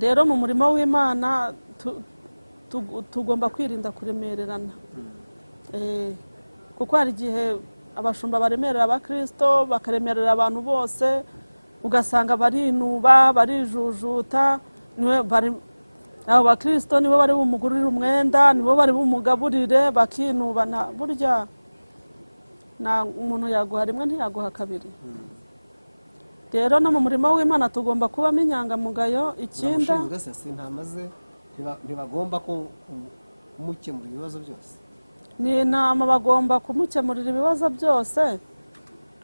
rero mu murimo w'Imana tugomba kwirinda kuremererana kuko hari igihe abashumba baremerera abakristo bakaremerera abantu bose ugasanga barinuba barijujuta niwe bari abo bakristo nibo bari bumugurira umwenda nibo bari bumugaburire bakinubana burya na umuntu yaguha rimwe ntiyaguha kabiri rero no mu murimo w'Imana tugomba kubamo inyangamugayo ikinda ntibagomba kumukemurira ibibazo byose ni inama bagomba kumukemurira ibibazo byose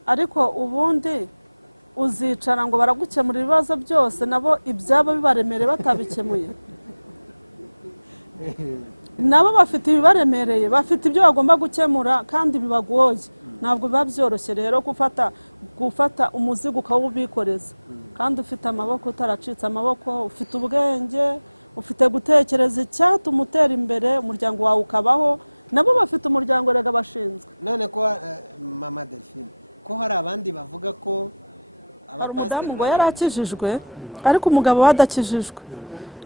ariko ubundi uzicara ngo baragukemurira ibibazo byose nabo ibyabo bibaremereye batabikemuye nabo bafite ibibaremereye bafite ibyo bagomba gukemura kandi bibagoye ntabwo biba byoroshye rero gufata umuzigo ukawubikoreza kandi ufite amaboko utaracitse amaboko ufite ubwenge ufite gutekereza icyatuma utera imbere umuryango wawe ukabaho nabo bafite umuryango rega bashinzwe none ko mama Delphine ko hari abandi bavuga ko abapasiteri ngo yarakijijwe ariko umugabo wadakijijwe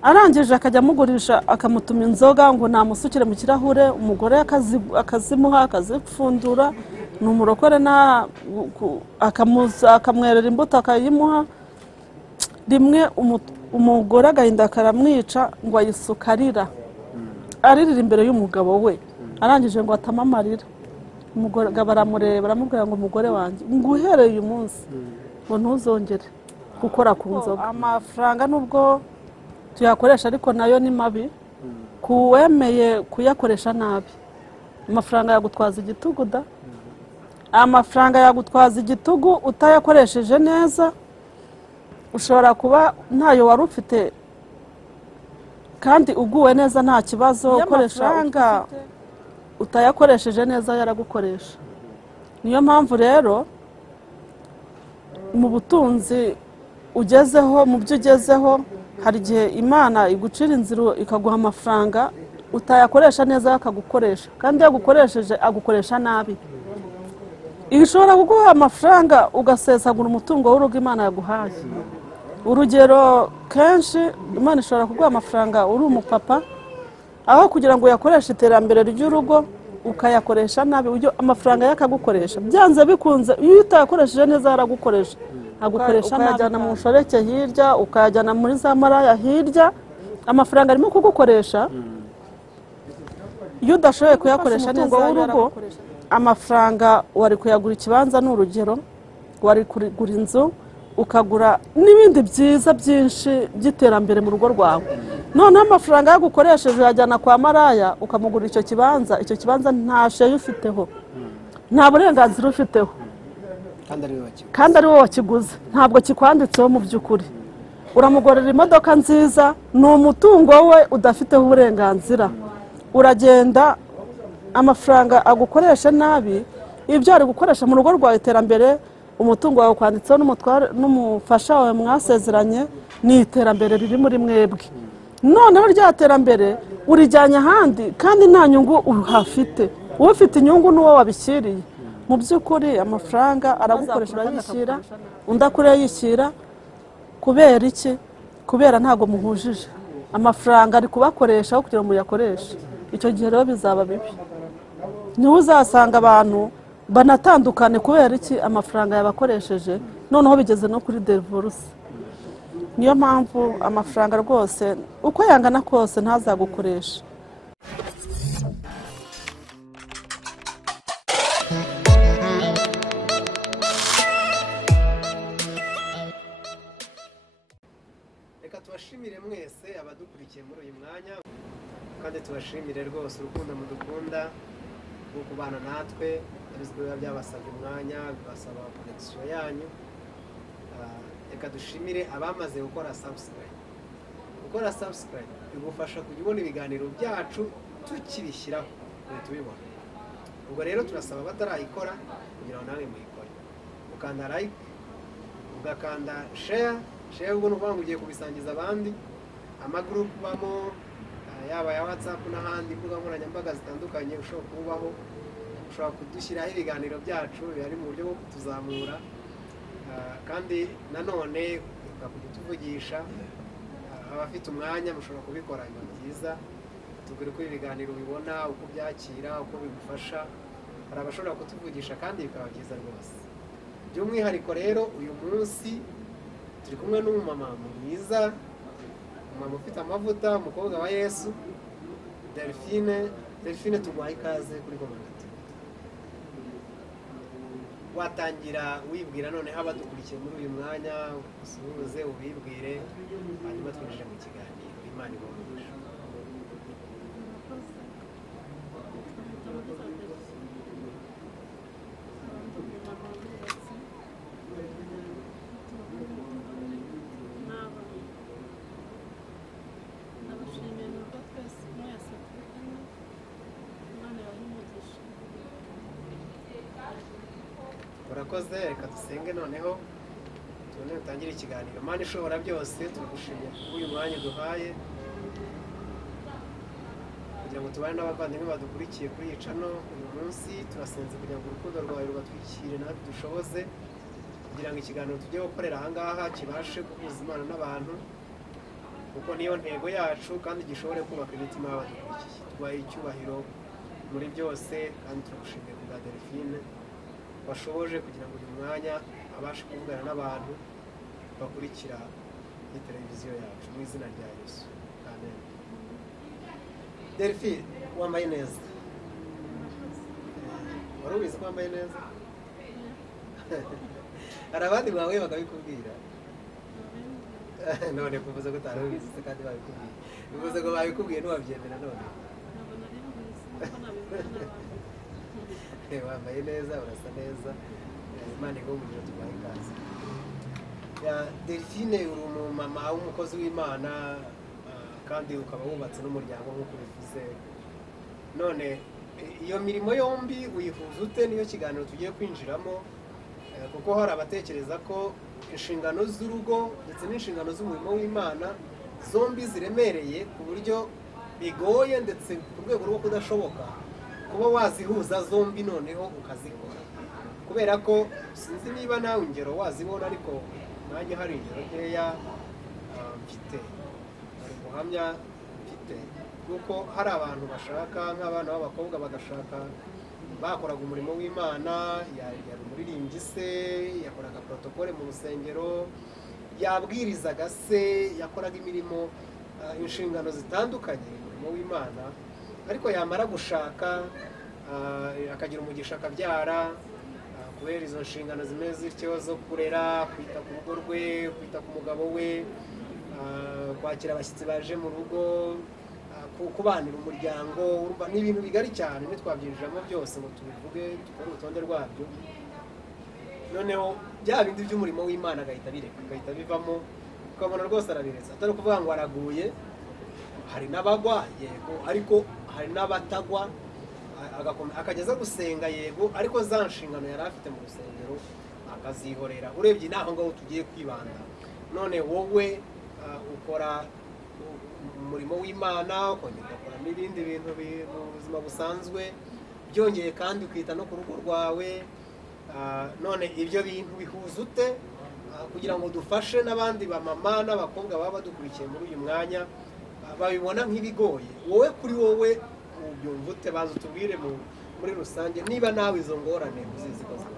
arangije akajya amugurisha akamutuma inzoga ngo namusukire mu kirahure umugore akazimuha akazipfundura ni umurokore akamwerera imbuto akayimuha rimwe umugore agahinda karamwica ngo ayisuka aririra imbere y'umugabo we arangije ngo atama amarira umugabo aramureba aramubwira ngo umugore wanjye ngo uhereye uyu munsi ngo ntuzongere gukora ku nzoga amafaranga nubwo tuyakoresha ariko nayo ni mabi kuwemeye kuyakoresha nabi amafaranga yagutwaza igitugu da amafaranga yagutwaza igitugu utayakoresheje neza ushobora kuba ntayo wari ufite kandi uguwe neza nta kibazo ukoresha amafaranga utayakoresheje neza yaragukoresha niyo mpamvu rero mu butunzi ugezeho mu byo ugezeho hari igihe Imana igucira inzira ikaguha amafaranga utayakoresha neza akagukoresha kandi yagukoresheje agukoresha nabi ishobora kuguha amafaranga ugasesagura umutungo w'urugo Imana yaguhaye urugero kenshi Imana ishobora kuguha amafaranga uri umupapa aho kugira ngo uyakoreshe iterambere ry'urugo ukayakoresha nabi amafaranga yakagukoresha byanze bikunze iyo utayakoresheje neza yaragukoresha agukoresha ukayajyana mu nshoreke hirya ukayajyana muri za maraya hirya amafaranga arimo kugukoresha iyo udashoboye kuyakoresha neza w'urugo amafaranga wari kuyagura ikibanza n'urugero wari kugura inzu ukagura n'ibindi byiza byinshi by'iterambere mu rugo rwawe noneho amafaranga yagukoresheje uyajyana kwa maraya ukamugura icyo kibanza nta sheye ufiteho nta burenganzira ufiteho kandi ari wowe wakiguze ntabwo kikwanditseho mu by'ukuri uramugorera imodoka nziza ni umutungo we udafiteho uburenganzira uragenda amafaranga agukoresha nabi ibyo ari gukoresha mu rugo rwawe iterambere umutungo wawe kwanditseho n'umufasha wawe mwasezeranye ni iterambere riri muri mwebwe noneho rya terambere urijyanye ahandi kandi nta nyungu uhafite ufite inyungu n'uwo wabishyiriye mu by'ukuri amafaranga aragukoresha urayishyira undi akure yishyira kubera iki kubera ntabwo muhujije amafaranga ari kubakoresha aho kugira ngo muyakoreshe icyo gihe rero bizaba bibi niho uzasanga abantu banatandukane kubera iki amafaranga yabakoresheje noneho bigeze no kuri divorce niyo mpamvu amafaranga rwose uko yangana kose ntazagukoresha reka tubashimire mwese abadukurikiye muri uyu mwanya kandi tubashimire rwose urukundo mudukunda rwo kubana natwe biba byabasabye umwanya bibasaba connection yanyu reka dushimire abamaze gukora subscribe bigufasha kujya ubona ibiganiro byacu tukibishyiraho tubibona ubwo rero turasaba abatarayikora kugira ngo nawe muyikore ukanda like ugakanda share ubwo nuvuga ngo ugiye kubisangiza abandi amagroup bamo yaba ya WhatsApp n'ahandi imbuga nkoranyambaga zitandukanye ushobora kubaho ushobora kudushyiraho ibiganiro byacu biri mu buryo bwo kutuzamura kandi nanone ukakujya tuvugisha abafite umwanya mushobora kubikora biba byiza, tubwire uko ibiganiro bibona, uko byakira, uko bigufasha. Hari abashobora kutuvugisha kandi bikaba byiza rwose. By'umwihariko rero uyu munsi turi kumwe n'umumama mwiza, umumama ufite amavuta, umukobwa wa Yesu, Delphine tuguhaye ikaze kuri Komanda TV. Watangira wibwira noneho abadukurikiye muri uyu mwanya, usuhuze ubibwire, hanyuma twinjire mu kiganiro. Imana ibamugishe. Urakoze, reka dusenge noneho tubone dutangire ikiganiro. Mana ishobora byose, turagushimira uyu mwanya duhaye kugira ngo tubane n'abavandimwe badukurikiye kuri iyi channel uyu munsi. Turasenze kugira ngo urukundo rwawe rubatwikire natwe dushoboze kugira ngo ikiganiro tujye gukorera ahangaha kibashe guhuza Imana n'abantu, kuko niyo ntego yacu kandi gishobore kubaka imitima y'abadukurikiye. Tubaye icyubahiro muri byose kandi turagushimiye ku bwa Delphine washoboje kugira ngo uyu mwanya abashe kuvugana n'abantu bakurikira iyi televiziyo yacu, mu izina rya Yesu, amen. Delphine, wambaye neza. Wari ubizi ko wambaye neza? Hari abandi bawe bakabikubwira? None kuvuze ko utari ubizi kandi babikubwiye, bivuze ko babikubwiye ntiwabyemera none? Wambaye neza, urasa neza, Imana igomba tubahe ikaze. Delphine uri umumama w'umukozi w'Imana kandi ukaba wubatse n'umuryango nk'uko bivuze. None iyo mirimo yombi uyihuza ute niyo kiganiro tugiye kwinjiramo? Kuko hari abatekereza ko inshingano z'urugo ndetse n'inshingano z'umurimo w'Imana zombi ziremereye ku buryo bigoye ndetse ku rwego rwo kudashoboka kuba wazihuza zombi noneho ukazikora, kubera ko sinzi niba nawe ingero wazibona, ariko nanjye hari ingero nkeya mfite, hari ubuhamya mfite kuko hari abantu bashaka nk'abana b'abakobwa bagashaka bakoraga umurimo w'Imana, yari umuririmbyi se, yakoraga protokole mu rusengero, yabwirizaga se, yakoraga imirimo inshingano zitandukanye umurimo w'Imana, ariko yamara gushaka akagira umugisha akabyara, kubera izo nshingano zimeze zityo zo kurera, kwita ku rugo rwe, kwita ku mugabo we, kwakira abashyitsi baje mu rugo, kubanira umuryango, ni ibintu bigari cyane ntitwabyinjiramo byose ngo tubivuge dukore urutonde rwabyo. Noneho bya bindi by'umurimo w'Imana agahita bireka, agahita bivamo, ukabona rwose arabireza. Atari ukuvuga ngo araguye, hari n'abagwa yego, ariko hari n'abatagwa akageza gusenga yego, ariko za nshingano yari afite mu rusengero akazihorera. Urebye naho ngaho tugiye kwibanda. None wowe ukora umurimo w'Imana, ukongera ugakora n'ibindi bintu mu buzima busanzwe, byongeye kandi ukita no ku rugo rwawe. None ibyo bintu bihuza ute kugira ngo dufashe n'abandi bamama n'abakobwa baba badukurikiye muri uyu mwanya babibona nk'ibigoye? Wowe kuri wowe ubyumva ute? Baza utubwire muri rusange niba nawe izo ngorane uzizi ko zihari.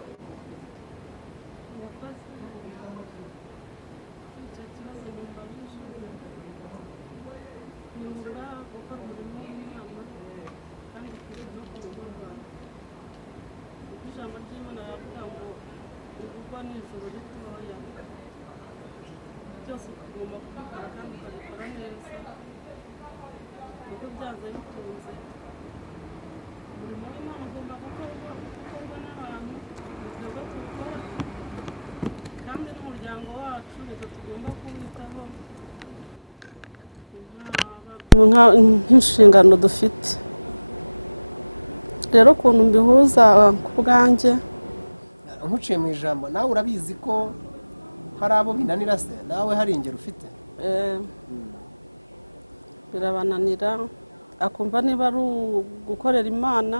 byose tugomba kubikora kandi ukabikora neza, kuko byanze bikunze umurimo w'Imana ugomba gukorwa n'abantu, nibwo tuwukora, kandi n'umuryango wacu nibwo tugomba kuwitaho nk'inshingano dufite. Rero ukuntu mbihuza ku bwanjye, nkuciye mu ijambo, nawe urabizi ko hari abo binanira se, nawe hari ingero ufite? Birabananira, akumva niba ari gukorera Imana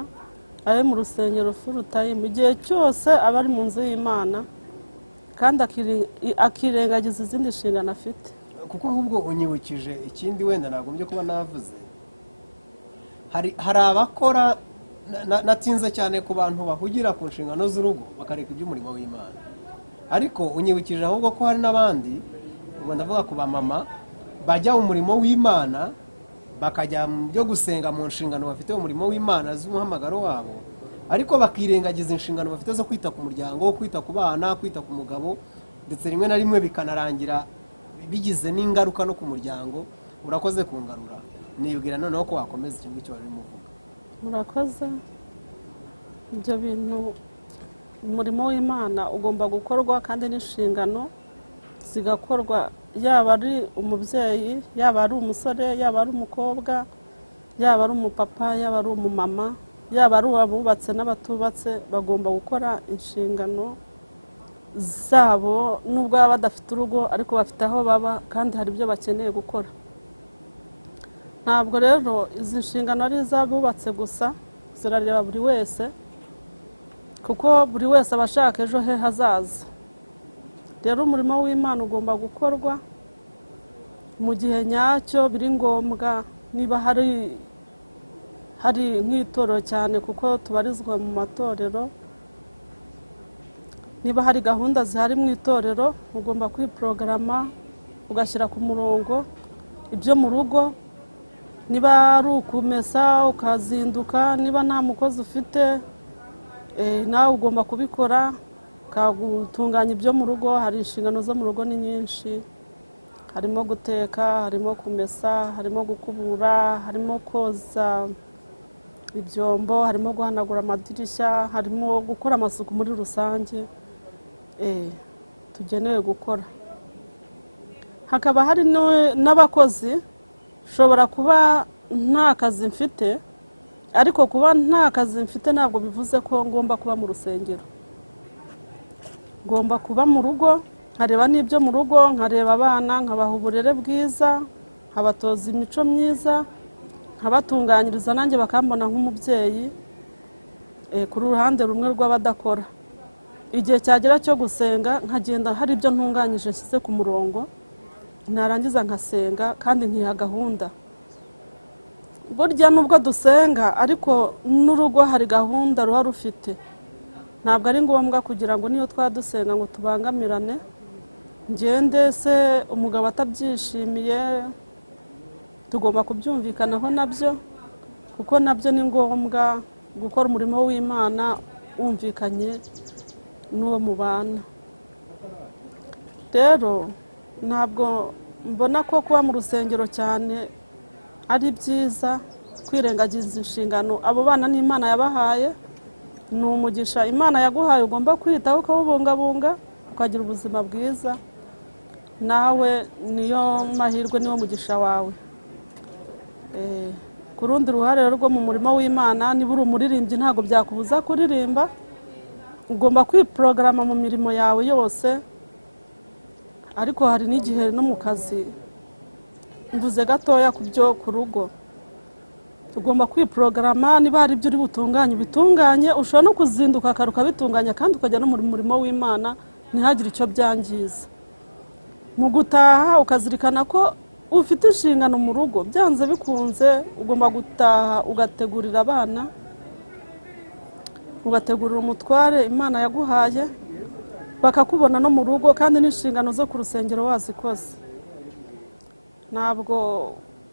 abe mu rusengero full time, igihe cyose aba ari mu nzu y'Imana kandi akirengagiza izindi nshingano afite. kuko ahubwo unyibukije ikindi wenda nagombye kuba navuze, hari abakora natinze cyane ku bantu bahugira ku nshingano z'urugo bakareka iby'umurimo w'Imana, ariko unyibukije ahubwo ko hari n'abandi, ubwo ndavuga ku bamama bajya mu murimo w'Imana bakajya mu byo gusenga mu nshingano bafite umurimo w'Imana z'umuhamagaro wabo, ariko bakirengagiza inshingano bafite zo kwita ku muryango, kwita ku bana, kwita ku mugabo, ndetse rimwe na rimwe bikanarangira bigize n'ingaruka no ku muryango. Urakoze kungarura, nibwira noneho ko wakomeza ikintu icyo wari muvuga. Murakoze. Ibyo bintu umurimo w'Imana ugomba gukorwa kandi n'inshingano zigakorwa, yaba ari umubyeyi, yaba ari umusore, yaba ari umukobwa, yaba ari umupapa, yaba ari umumama, yaba ari abubatse n'abatubatse, bagomba gukora inshingano zabo nubwo baba badafite urugo ariko bafite aho baba kandi hari ibyo bakeneye gukora. Ntabwo rero izi nshingano ari iz'abubatse gusa, zirareba buri wese kuko buri wese aba ashaka ejo he hazaza. Rero umurimo w'Imana ugomba gukorwa mu gihe nyacyo, biri ngombwa. Niba hari nk'itorero cyane kuko tubarizwa mu matorero, niba hari gahunda zihari mu itorero ugomba kwiporogaramu ugashyira ku murongo ibyo mu rugo. Niba ari ukumesa ukazinduka, niba nta mukozi ufite nawe ugomba kubikora ukagutunganya ibyo mu rugo. Hari inshingano zo mu rugo ni nyinshi, harimo guteka, harimo kumesa, harimo gukubura, harimo koza ibyombo, harimo guhanagura amadirishya, harimo gukora amasuku muri rusange tugenewe gukora. Hakaba hari n'abakozi, ushobora kuba nta kazi mfite, ariko kuba nta kazi mfite ntabwo bivuze ko ngomba kuba mu rusengero. Ngomba kuba mu rugo, nkareba n'ibyo mu rugo, nkareba abana, nkabaha uburere bwiza, nkabatoza imico myiza, nkabatunganyiriza nanjye bakambona nk'umubyeyi ku ruhande rumwe rw'abadakora. Igihe cyagera cyo gusenga nkagenda hari ibyo ntunganyije nshyize ku murongo, narangiza nkasenga kandi nkiha gahunda. Burya nubwo dusenga ariko n'urugo hari gahunda ruba rufite. Ntabwo ari ngombwa kugira ngo niyo twadusenga ngo tubangamirane, ngende se umugabo atabyishimiye. Tugomba kubyumvikanaho nabyo kuko nabyo ni ngombwa gukora umurimo w'Imana wumvikanye n'uwo mubana. Rero ntabwo mbona ko kuba mu rusengero cyane ari byiza, kwirengagiza inshingano abo bana n'Imana yabahaye. Ni umugisha Imana yaguhaye, ugomba kwitaho ukawubungabunga ukagira ubuzima bwiza. Nawe niyo mahirwe, niwo mugisha wawe. Ku rundi ruhare rwo mu murimo w'Imana, niba uri umuririmbyi ntabwo byakubuza kuririmba. Ugomba kwiporogaramu mu mirimo yawe yose, ariko hari n'igihe no mu kazi, mvuze gatoya ku byo ku rugo, ugomba kwiporogaramu. Niba hari ibyo uri butunganye ubitunganye, ushobora no kuzinduka kare ukabitunganya kandi ukajya no mu murimo w'Imana ntihagire icyo byangiza. Mu gutaha ukazirikana ko ufite inshingano mu rugo, byanze bikunze ugomba gutaha ugategurira abana, ugategurira umutware Imana yaguhaye, bakakubona no mu rugo kandi n'inshingano zo ku rusengero wazikoze. Ntabwo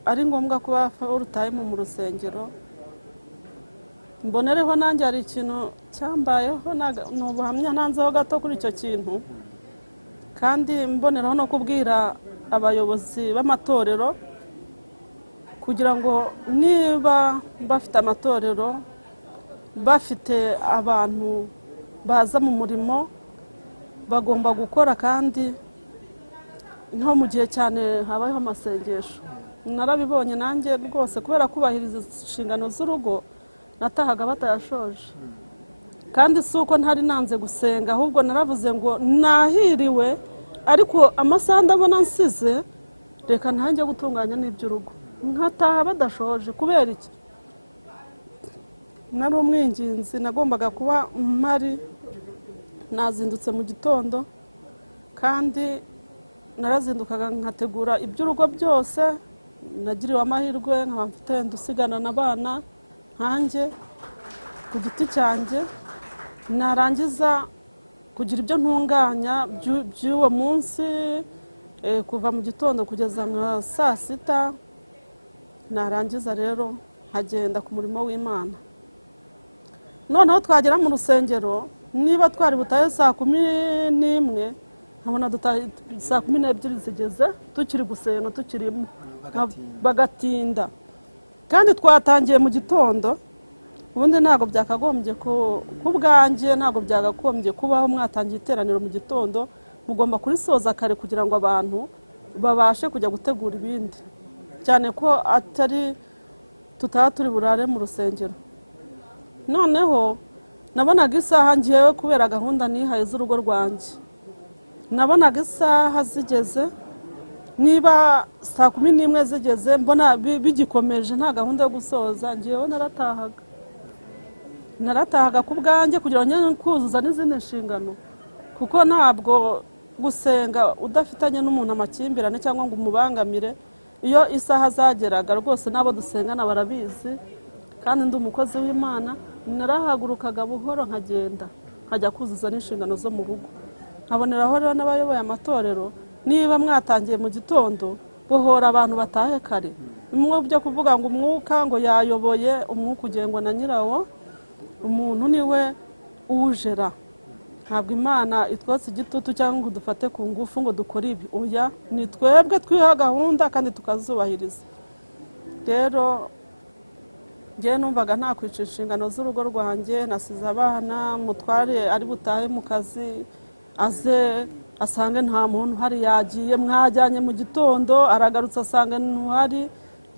ari ngombwa kuba full time mu rusengero. Mbonereho nanjye hari ikintu cyambayeho, n'ubuhamya ntanzeho gato kuri icyo kintu, kandi mboneraho no kubwira abayobozi b'amatorero kugira ngo niba bafite amatorero, bafite abantu baza mu murimo, bagomba gukora kandi nko mu gihe cyane habayeho amasengesho. Narabibonye nanjye rwose, kubera kubahiriza inshingano z'urugo natahaga batayashoje. Kandi si uko ntari nanze gusenga, ahubwo naravuze ngo nahiriwe, ariko amasaha ndabona nsize, reka ntange gutunganya n'iby'urugo, nkataha badashoje. Kubera iki? Nari umwinginzi, nagombaga kuba mpari, nazindutse mu gitondo kandi narazindukaga nkategura iby'urugo byose, nagiriwe amahirwe nkaba mfite ndusigana n'abana nkanjye ku giti cyanjye, narangiza kugira ibyo ntunganya by'uwo munsi kuva mu gitondo kugeza nka saa sita, narangiza rero nkagenda ku murimo w'Imana. Noneho twagera mu rusengero, niba twari butahe saa 11, nkabona saa 12 zigeze tukiri gusenga, tukirimo bagatinda, kandi twatangiye mu gitondo. Ubundi ntabwo byakagombye ku bwanjye, ntabwo byagagombye kubaho mwatangiye iteraniro mu gitondo, mugomba kurisoza kare kugira ngo abantu babashe kujya gutegura ibindi, cyane ko atari tutaba turi burare mu rusengero. Noneho nabonaga isaha ngiyewe kubera gahunda nihaye z'urugo rwanjye, nabonaga isaha zigeze, niba saa 11 zigeze mbona bigikomeje nta gahunda yo gusoza, ngiyewe naratahaga ku bwanjye kugira ngo njye kuzuza n'izindi nshingano, kuko ntabwo gusenga udafitanye n'umuntu amakimbirane cyangwa ngo umubangamire. Iyo isaha zageraga rwose n'abo dusengana barabizi, kandi ndi umukozi w'Imana, narahagurukaga buhoro nkagenda nkajya kuzuza n'inshingano zo mu rugo. Nkaboneraho rero n'abayoboye amatorero, niba mwatangiye mu gitondo bohora abantu batahe kare, bimwe byo kuvuga ngo umwuka ngo yayoboye, umwuka ugengwa na nyirawo, umuntu niwe uwujera. Ntabwo Imana itwotse igitutu cyangwa ngo dufate ku ngufu ngo dukore ibi, oya, ni twebwe twiha gahunda kandi tukazubahiriza. Rero njye numvaga nta kwica inshingano z'urugo rwanjye, nasize abana, mutware ari butahe mu kazi, aze asange nta muntu hari, yagiye mwajyanye mu gitondo, aragarutse asange ntuhari.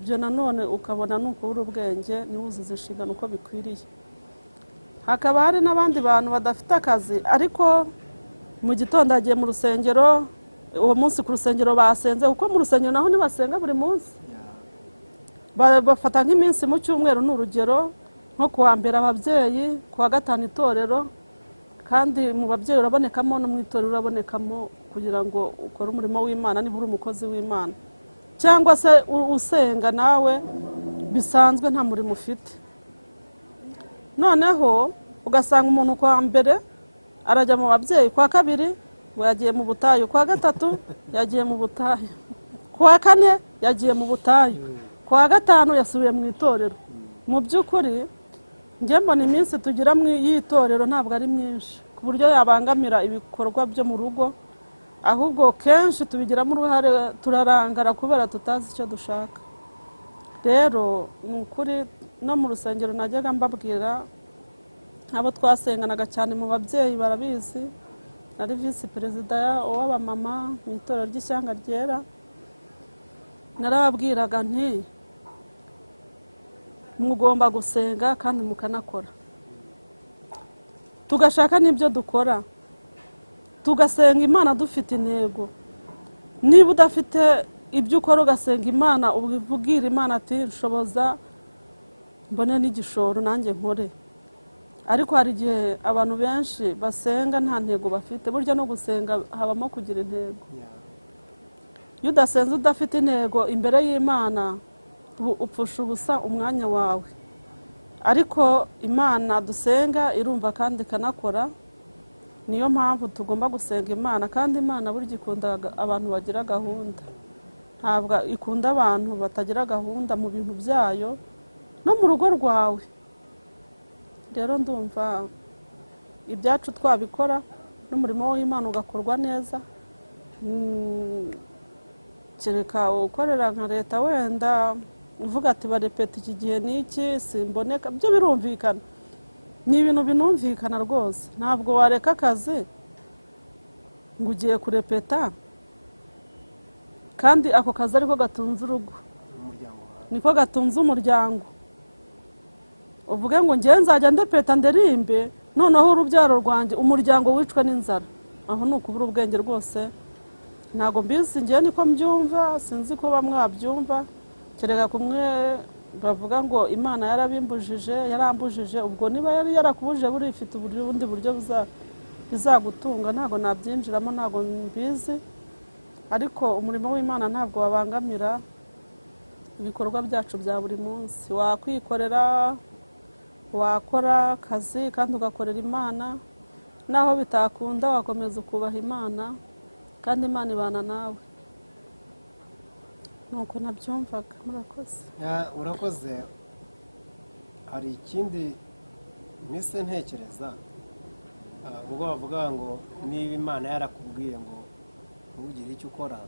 Ibyo nanone ukabona n'ukubura ubwenge, niwuzuza inshingano uko bikwiriye. Hakaba hari n'abandi bantu badafite akazi, ariko mu gitondo agiye mu rusengero, uwo munsi ku rusengero basenze, kuko mu rusengero naho ntibasenga buri munsi, bafata nk'iminsi mu cyumweru. N'urugero nko kuwa mbere ababyeyi, kuwa gatanu itorero, kandi mu babyeyi urabonekamo no mu itorero urabonekamo, kugira ngo ukore umurimo w'Imana niba uri umukozi w'Imana, cyangwa se usenga nawe bisanzwe nta murimo ufite. Noneho ugasanga umuntu kwa mbere arajya mu babyeyi, kwa kabiri ngo yagiye mu butayu, kwa gatatu yagiye mu butayu, kwa kane yagiye mu butayu, kwa gatanu yasubiye mu itorero. Mu by'ukuri njye mbona iminsi tugira mu itorero ntabwo ari myinshi ku buryo yabangamira ibikorwa byo mu rugo, ahubwo kenshi tubigiramo uruhare, turarangara kubera tutazi icyo dushaka. Rero ni ukuri no mu rusengero najyaga mbabwira, abo twasenganaga cyane mu babyeyi barabizi, nari visi perezida w'abamama mu itorero ry'Ishyanga Ryera, narababwiraga nti mugomba gusenga kandi mukanakora, tugashaka n'ibyo dukora, tugasenga Imana dufite intego. Niba udafite ibyo ukora ugasenga Imana, ubwira Imana ati nshoboza mbone n'igishoro nanjye nkore. Ariko hari igihe abantu benshi basenga nta ntego bafite. Burya no gusenga habamo kugira intego. Iyo udasenze udafite intego imbere y'Imana, upfusha ubusa umwanya wawe. Ariko Imana dusenga irumva kandi ikanakora, niyo mpamvu tugomba gusenga Imana. Kandi Imana burya ikunda abantu bagira gahunda, ntabwo ikunda abantu batagira gahunda mu bintu byayo no mu rugo rwawe. Rero ndumva ibyacu twabikora n'umurimo w'Imana ugakorwa neza. Kereka ukorera nka leta wenda uvuga ati barepeta iki gihe n'iki simboneka, byo birumvikana, ni ibintu binumvikana rwose. Ntabwo wareka akazi ngo ugiye kurepeta kandi ako kazi ariko gatunze urugo, niko gatunze umuryango. Uvuge ngo ngiye nzajya ndepeta nderimbe, noneho urubyaro rwanjye umuryango wicwe n'inzara. Aho ni ukubura ubwenge rwose. Ntabwo mbizi, ngiye niko mbyumva, sinzi ko bamwe babyumva. Kereka kumwe bavuga ngo Imana yarabimbujije, yarambujije. Ubwo niba yari yarakubujije buri ifite ubundi buryo bizagutunga, ntabwo nabyinjiramo, ntabwo mbizi. ariko umurimo w'Imana ntabwo wabangamira ibikorwa byacu bya buri munsi. Wakwikorera, wakora akazi kandi ugakorera Imana, naho bitakunda wakomeza ukubaha Imana kandi Imana ibana nawe. Nuko nabyumvaga. Murakoze. Urakoze. Hari ikindi mise ntekereza, ubwo bavuga ngo niba Imana yarakubwiye ngo ntugire icyo ukora,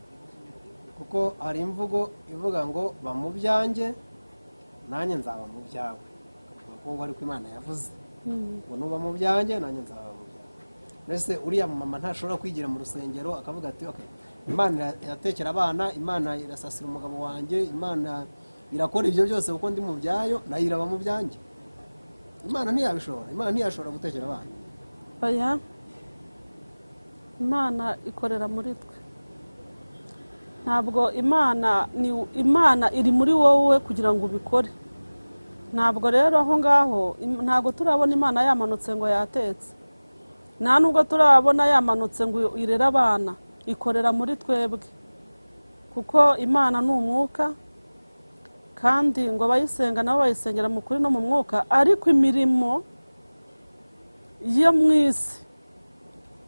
kuko hari imvugo ivuga ngo ba mu byanjye nanjye nzaba mu byawe, kuko ngo ariko Imana yavuze ngo nuba mu byanjye nanjye nzaba mu byawe. Mbese uriya mama ntashobora kwigira mu rusengero akavuga ati okay, Imana iratekera abana, Imana irasasira umugabo wanjye, Imana irakora ibyo byose kuko ndi mu byayo, nayo iraba mu byanjye. Imana ntiyabishobora, Imana ntiyashobora gutekera abana. Oya, Imana ikorera muri twe. Ntabwo Imana iri muri wowe kugira ngo ubikore. Ntabwo rero aho ngaho ntabwo turabona Imana yamanutse ngo yatetse, nta nubwo turabona yamanutse ngo irere abana. Ikorera muri twebwe kuko Imana ni umwuka, kandi ngo abayisenga nabo bayisengera mu kuri no mu mwuka, ariko imirimo yo mu isi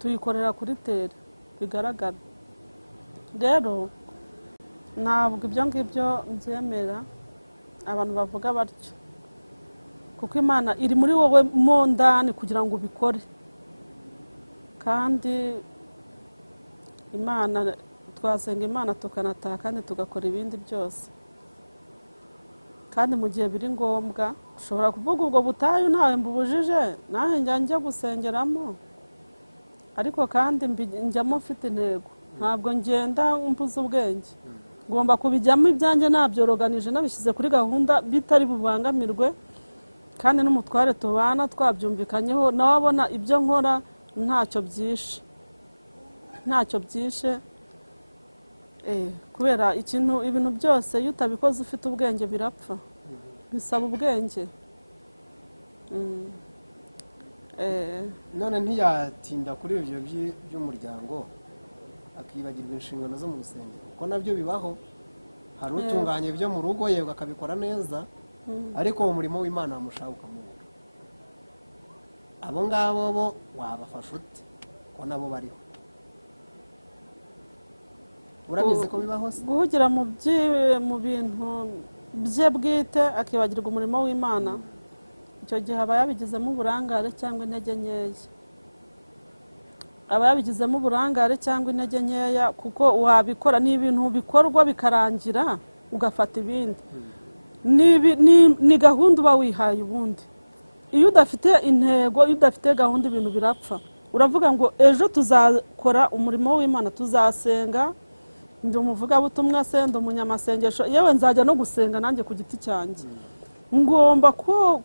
tuyikorera kuri tere bigaragara. Rero ntabwo ibyo ngibyo mbyemera abantu bavuga batyo, kuko Imana iri muri wowe mo ndani kugira ngo ubikore. Kandi Imana, twasenga Imana tukanataha kandi tugakora ibindi byose. Kandi mu gihe biri ngombwa ushobora kuvuga ubwo butayu ntawe mbubujije, nawe njya gusengeramo, ariko kandi njyamo mfite intego. Ntabwo ngenda mbuze ubwenge, ngomba kubijyamo ibyanjye nabyoroganije nabishyize kuri gahunda bitari bubangamirwe, kandi n'umutware tubana twabyumvikanyeho nawe abona ibyo nkora ntacyo byishe. Kubera ibintu byose iyo utabikoze ufite ubwenge birapfa, bisaba ubwenge. None ntiyatinda kuri ibyo by'umuryango akibagirwa inshingano zo mu rusengero, kuko nabyo bibaho. Hari utunganya ibyo mu rugo yego akabikora neza, ariko mu murimo w'Imana wamushaka ukamubura. Abo ngabo bo wabafasha ute ko nabo bariho? Urabizi ko bibaho se? Guhugira mu bintu bye bwite akibagirwa umurimo w'Imana, icyo gihe aba yabigizemo uburangare cyangwa intege nkeya. Kuko wabikora, ni ibintu bikorwa bikarangira ugafata ibindi. Ni gahunda uba wihaye ubundi. Iyo udafite intego, iyo udafite gahunda, ibintu birapfa. Uravuga ngo ejo tuzakora umurimo w'Imana, tuzasenga, ndi umuvugabutumwa se, ndi umunyamasengesho, yewe nzajya no gusenga nanjye ku giti cyanjye. Ngomba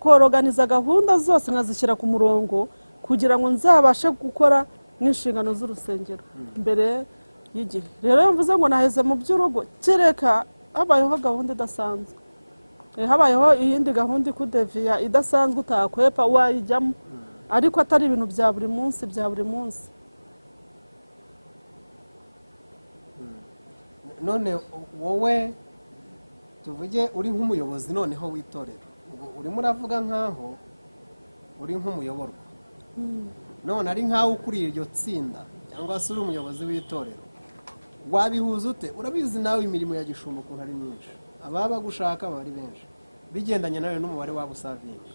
koroganiza gahunda zose nkazishyira ku murongo kugira ngo nzabashe gukora n'inshingano z'urusengero mbere y'igihe. Rero iyo mvuze ngo naheze mu by'urugo, kereka habayeho gahunda idasanzwe, habayeho iyindi gahunda ikudeviya idasanzwe utakwepa wayijyamo, ariko atari ibintu bya buri munsi. None wowe tuvuge uri nk'umuyobozi noneho w'itorero, urimo uravuga nk'aho uri nk'umuyoborwa, none ari nk'aho ukuriye iryo tsinda cyangwa se uri umuyobozi w'itorero, wabihuza ute? Urabizi nawe imirimo ya gishumba ukuntu ari myinshi, ababa bagushaka baba ari benshi, bigendanye nawe n'umubare wabo usavinga.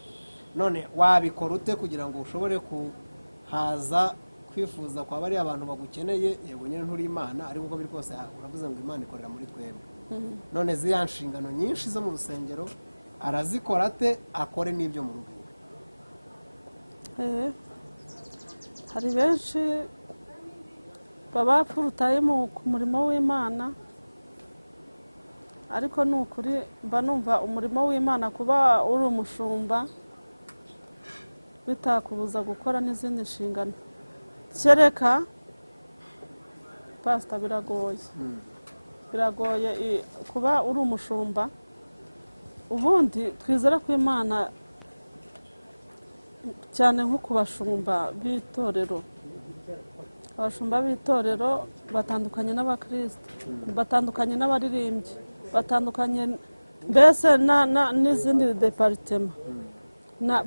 None wabikora ute kugira ngo ushobore kuhaza kwifuza kwa bari abantu bagukeneye? Yego nyine nturi Imana, ariko uko biri kose uravuze ngo Imana ikorera muri twebwe. None ziriya nshingano nyinshi zo mu rusengero arazikora ate, akore n'ibyo mu rugo iwe? Hari benshi baba bafurutaye ku murimo w'Imana, ariko ni ukuri mba numva umurimo w'Imana kuba uri umushumba bitakubuza gukora n'izindi nshingano. Kereka pastor, biragoye kuba uri umushumba. Ubundi twizera ko Imana cyane nko ku bashumba b'itorero abashumba b'itorero batandukanye n'abakristo, batandukanye n'abaririmbyi, batandukanye mbese n'izindi deparitema,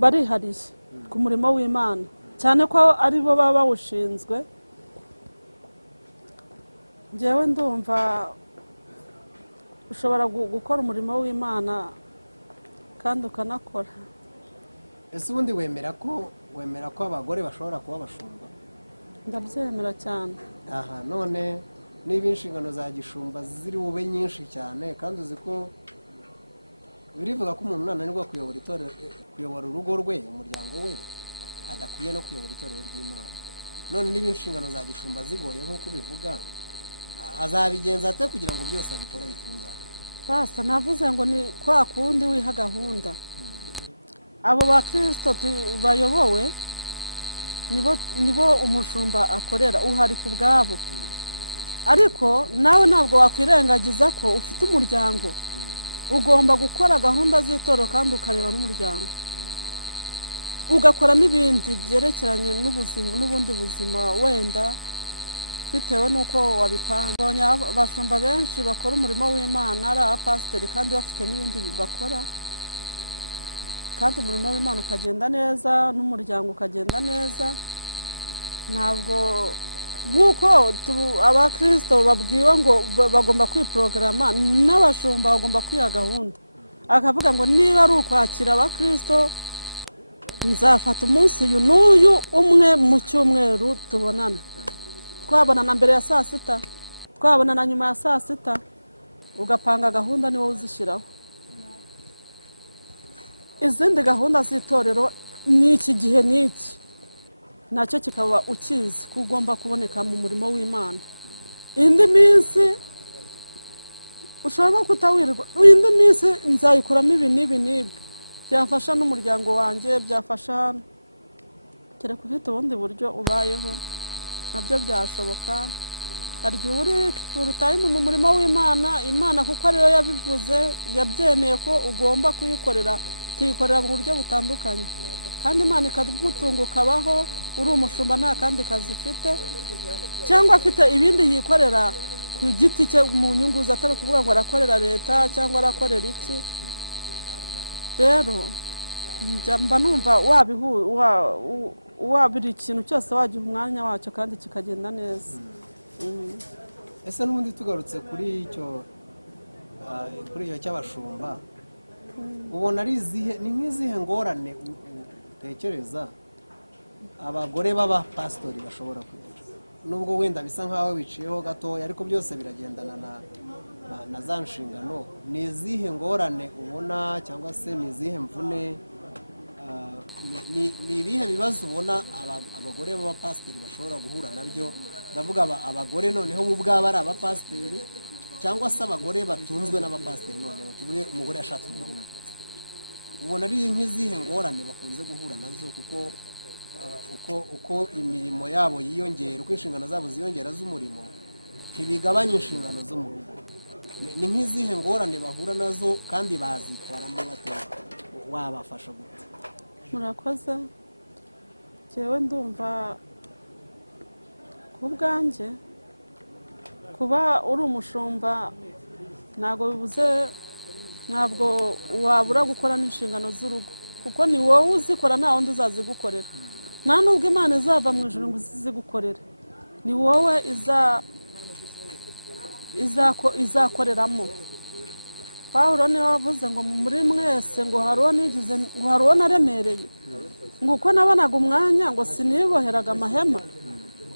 barihariye ku murimo w'Imana, cyane ko ari bo baba bawushinzwe. Njyewe ndumva ushobora gukora umurimo w'Imana kandi ukanakora. ese ubundi wemera ko abagore bashobora kuba abashumba? Ndabyemera cyane. aha none niba inshingano za gishumba ziri bube nyinshi cyane, kandi uzi ko birivuga ko umuntu nananirwa kuyobora urugo rwe, umuryango we, adakwiye no kuyobora itorero ry'Imana. none niba inshingano za gishumba zigoye nk'uko ubivuga, azabigenza ate kugira ngo byose abikora bitungane? Pastor, navuze ngo ni kwa kundi wiha gahunda. Abo bakristo bayobowe nibo umushumba akorera, uhari ku bwabo. Ariko nawe ntabwo wakwirengagiza ko ufite umuryango, ugomba gukora gahunda z'itorero kandi ukareba n'umuryango, ugakora n'ibindi byerekeranye n'ubuzima n'ubundi buzima wenda bitewe n'uko wabipanga. Abashumba benshi bakora umurimo w'Imana ari abapasiteri kandi bafite n'ibindi bakora, kandi umurimo w'Imana ukagenda neza n'umuryango ukagenda neza. Ntabwo nk'uko abakristo babwiwe ngo bagomba kwiporogaramu, n'abashumba bagomba kwiha gahunda, akavuga ngo niba ari ukwakira abakristo nzafata umunsi uyu n'uyu umwe mu cyumweru tubonana, twabonana mbere ya saa sita, twabonana nyuma ya saa sita, ugapanga gahunda ni wowe uzishyiraho. Izindi gahunda z'itorero ni iki gihe n'iki nacyo kikaba ukizi ko ugomba kuboneka mu murimo w'Imana. Indi minsi ushobora kutawirirwa, indi minsi nzayikuramo ibi n'ibi n'ibi byafasha n'umuryango wanjye, byafasha kereka ufite ubundi buryo ubayeho nabyo byashoboka. Hari igihe uri urutaye mu murimo w'Imana, Imana kuko ariyo yabivuze, yabyemeye ko ugomba kuyikorera, tuyikorera mu buryo butandukanye, kandi Imana ikagutunga ukabaho uri umushumba nta kandi kazi ufite, cyangwa afite ibindi yikorera ku giti cye mu nyungu ze, atari kuvuga ngo arakorera leta cyangwa arakorera iki. Rero mba numva wabiri ikintu cyose wagiha umwanya wacyo kandi kikagenda neza. ese n'ubundi tugarutse kuri icyo cy'abashumba, ubona ari ni nk'izihe ngorane utekereza abagore b'abapasitori bashobora kugira? Nubwo wenda bisa nk'aho biciyeho gatoya, ariko byose biragendana na za nshingano. ni izihe ngorane ubona, cyangwa se ni izihe mvune, ni ibihe bibazo ubona abagore b'abapasitori bashobora guhura nabyo? ndavuga abagore noneho bo ubwabo ari abapasitori, cyangwa se abagore batunzwe n'abapasitori, noneho tuvuge umugore yashatse umugabo. ubona ari nk'izihe ngorane bakunze guhura nazo? kuko uko imirimo yabo yiyongera, uko inshingano zabo ziyongera z'umurimo, ntibigabanya inshingano zo mu rugo. ni nk'izihe ngorane bahura nazo kandi bazitwaramo bate? wabafasha gute? Murakoze. Jewe ndumva ku bwanjye kuba uri umushumba ntabwo bivuze, ntabwo wabura gukora n'inshingano z'urugo, kuko ni wowe uzikora, nta wundi uzazigukorera. nta nubwo Imana izava mu ijuru ngo izigukorere, ni wowe izakoreramo. Pawulo niwe wavuze ngo muri mwese ngo hari uwo naremereye, ngo uko nabonaga umwanya ngo siniboheraga amahema.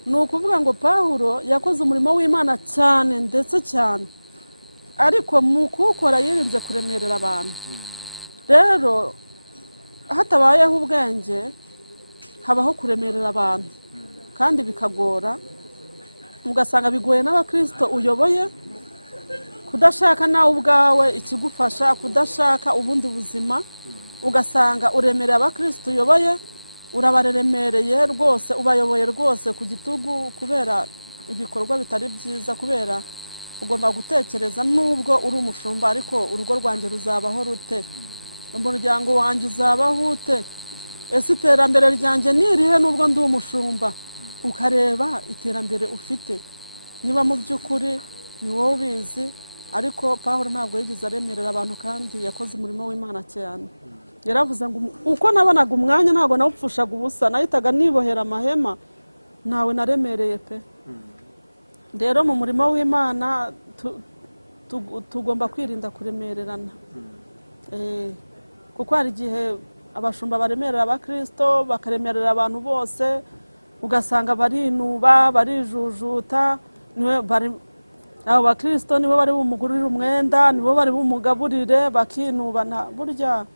ni ukuvuga ngo Pawulo yakoze umurimo w'Imana cyane ndetse cyane, ariko mu kuwukora yirinze kuremerera abantu. rero hatabayeho ubwenge habaho kuremerera abantu, kandi bikagora, ugasanga bigoye n'abakristo uyoboye, kudashaka nawe ubwawe ikigufasha, kudashaka ubundi buzima, ugasanga uremereye abakristo uyoboye, urabaremereye rwose, ubayoboye rwose ku gitugu, kubera ibikorwa bitari byiza. kubera ugomba gutekereza, nubwo uri umushumba, ariko urugo rwanjye ruzabaho rute? umuryango wanjye uzabaho ute? ese iterambere ryanjye ni irihe nubwo ndi umushumba? ukareba iterambere ufite niba mu by'ukuri ni wowe ubizi. Ariko Pawulo ntabwo yigeze aremerera abantu kandi yakoze umurimo w'Imana cyane. Yaravuze ngo uko nabonaga umwanya ntabwo nawupfushaga ubusa, nahitaga nibohera amahema, nawe naremereye pe. Rero mu murimo w'Imana tugomba kwirinda kuremererana, kuko hari igihe abashumba baremerera abakristo bakaremerera abantu bose, ugasanga barinuba barijujuta, abo bakristo nibo bari bumugurira umwenda, nibo bari bumugaburire, bakinubana. Burya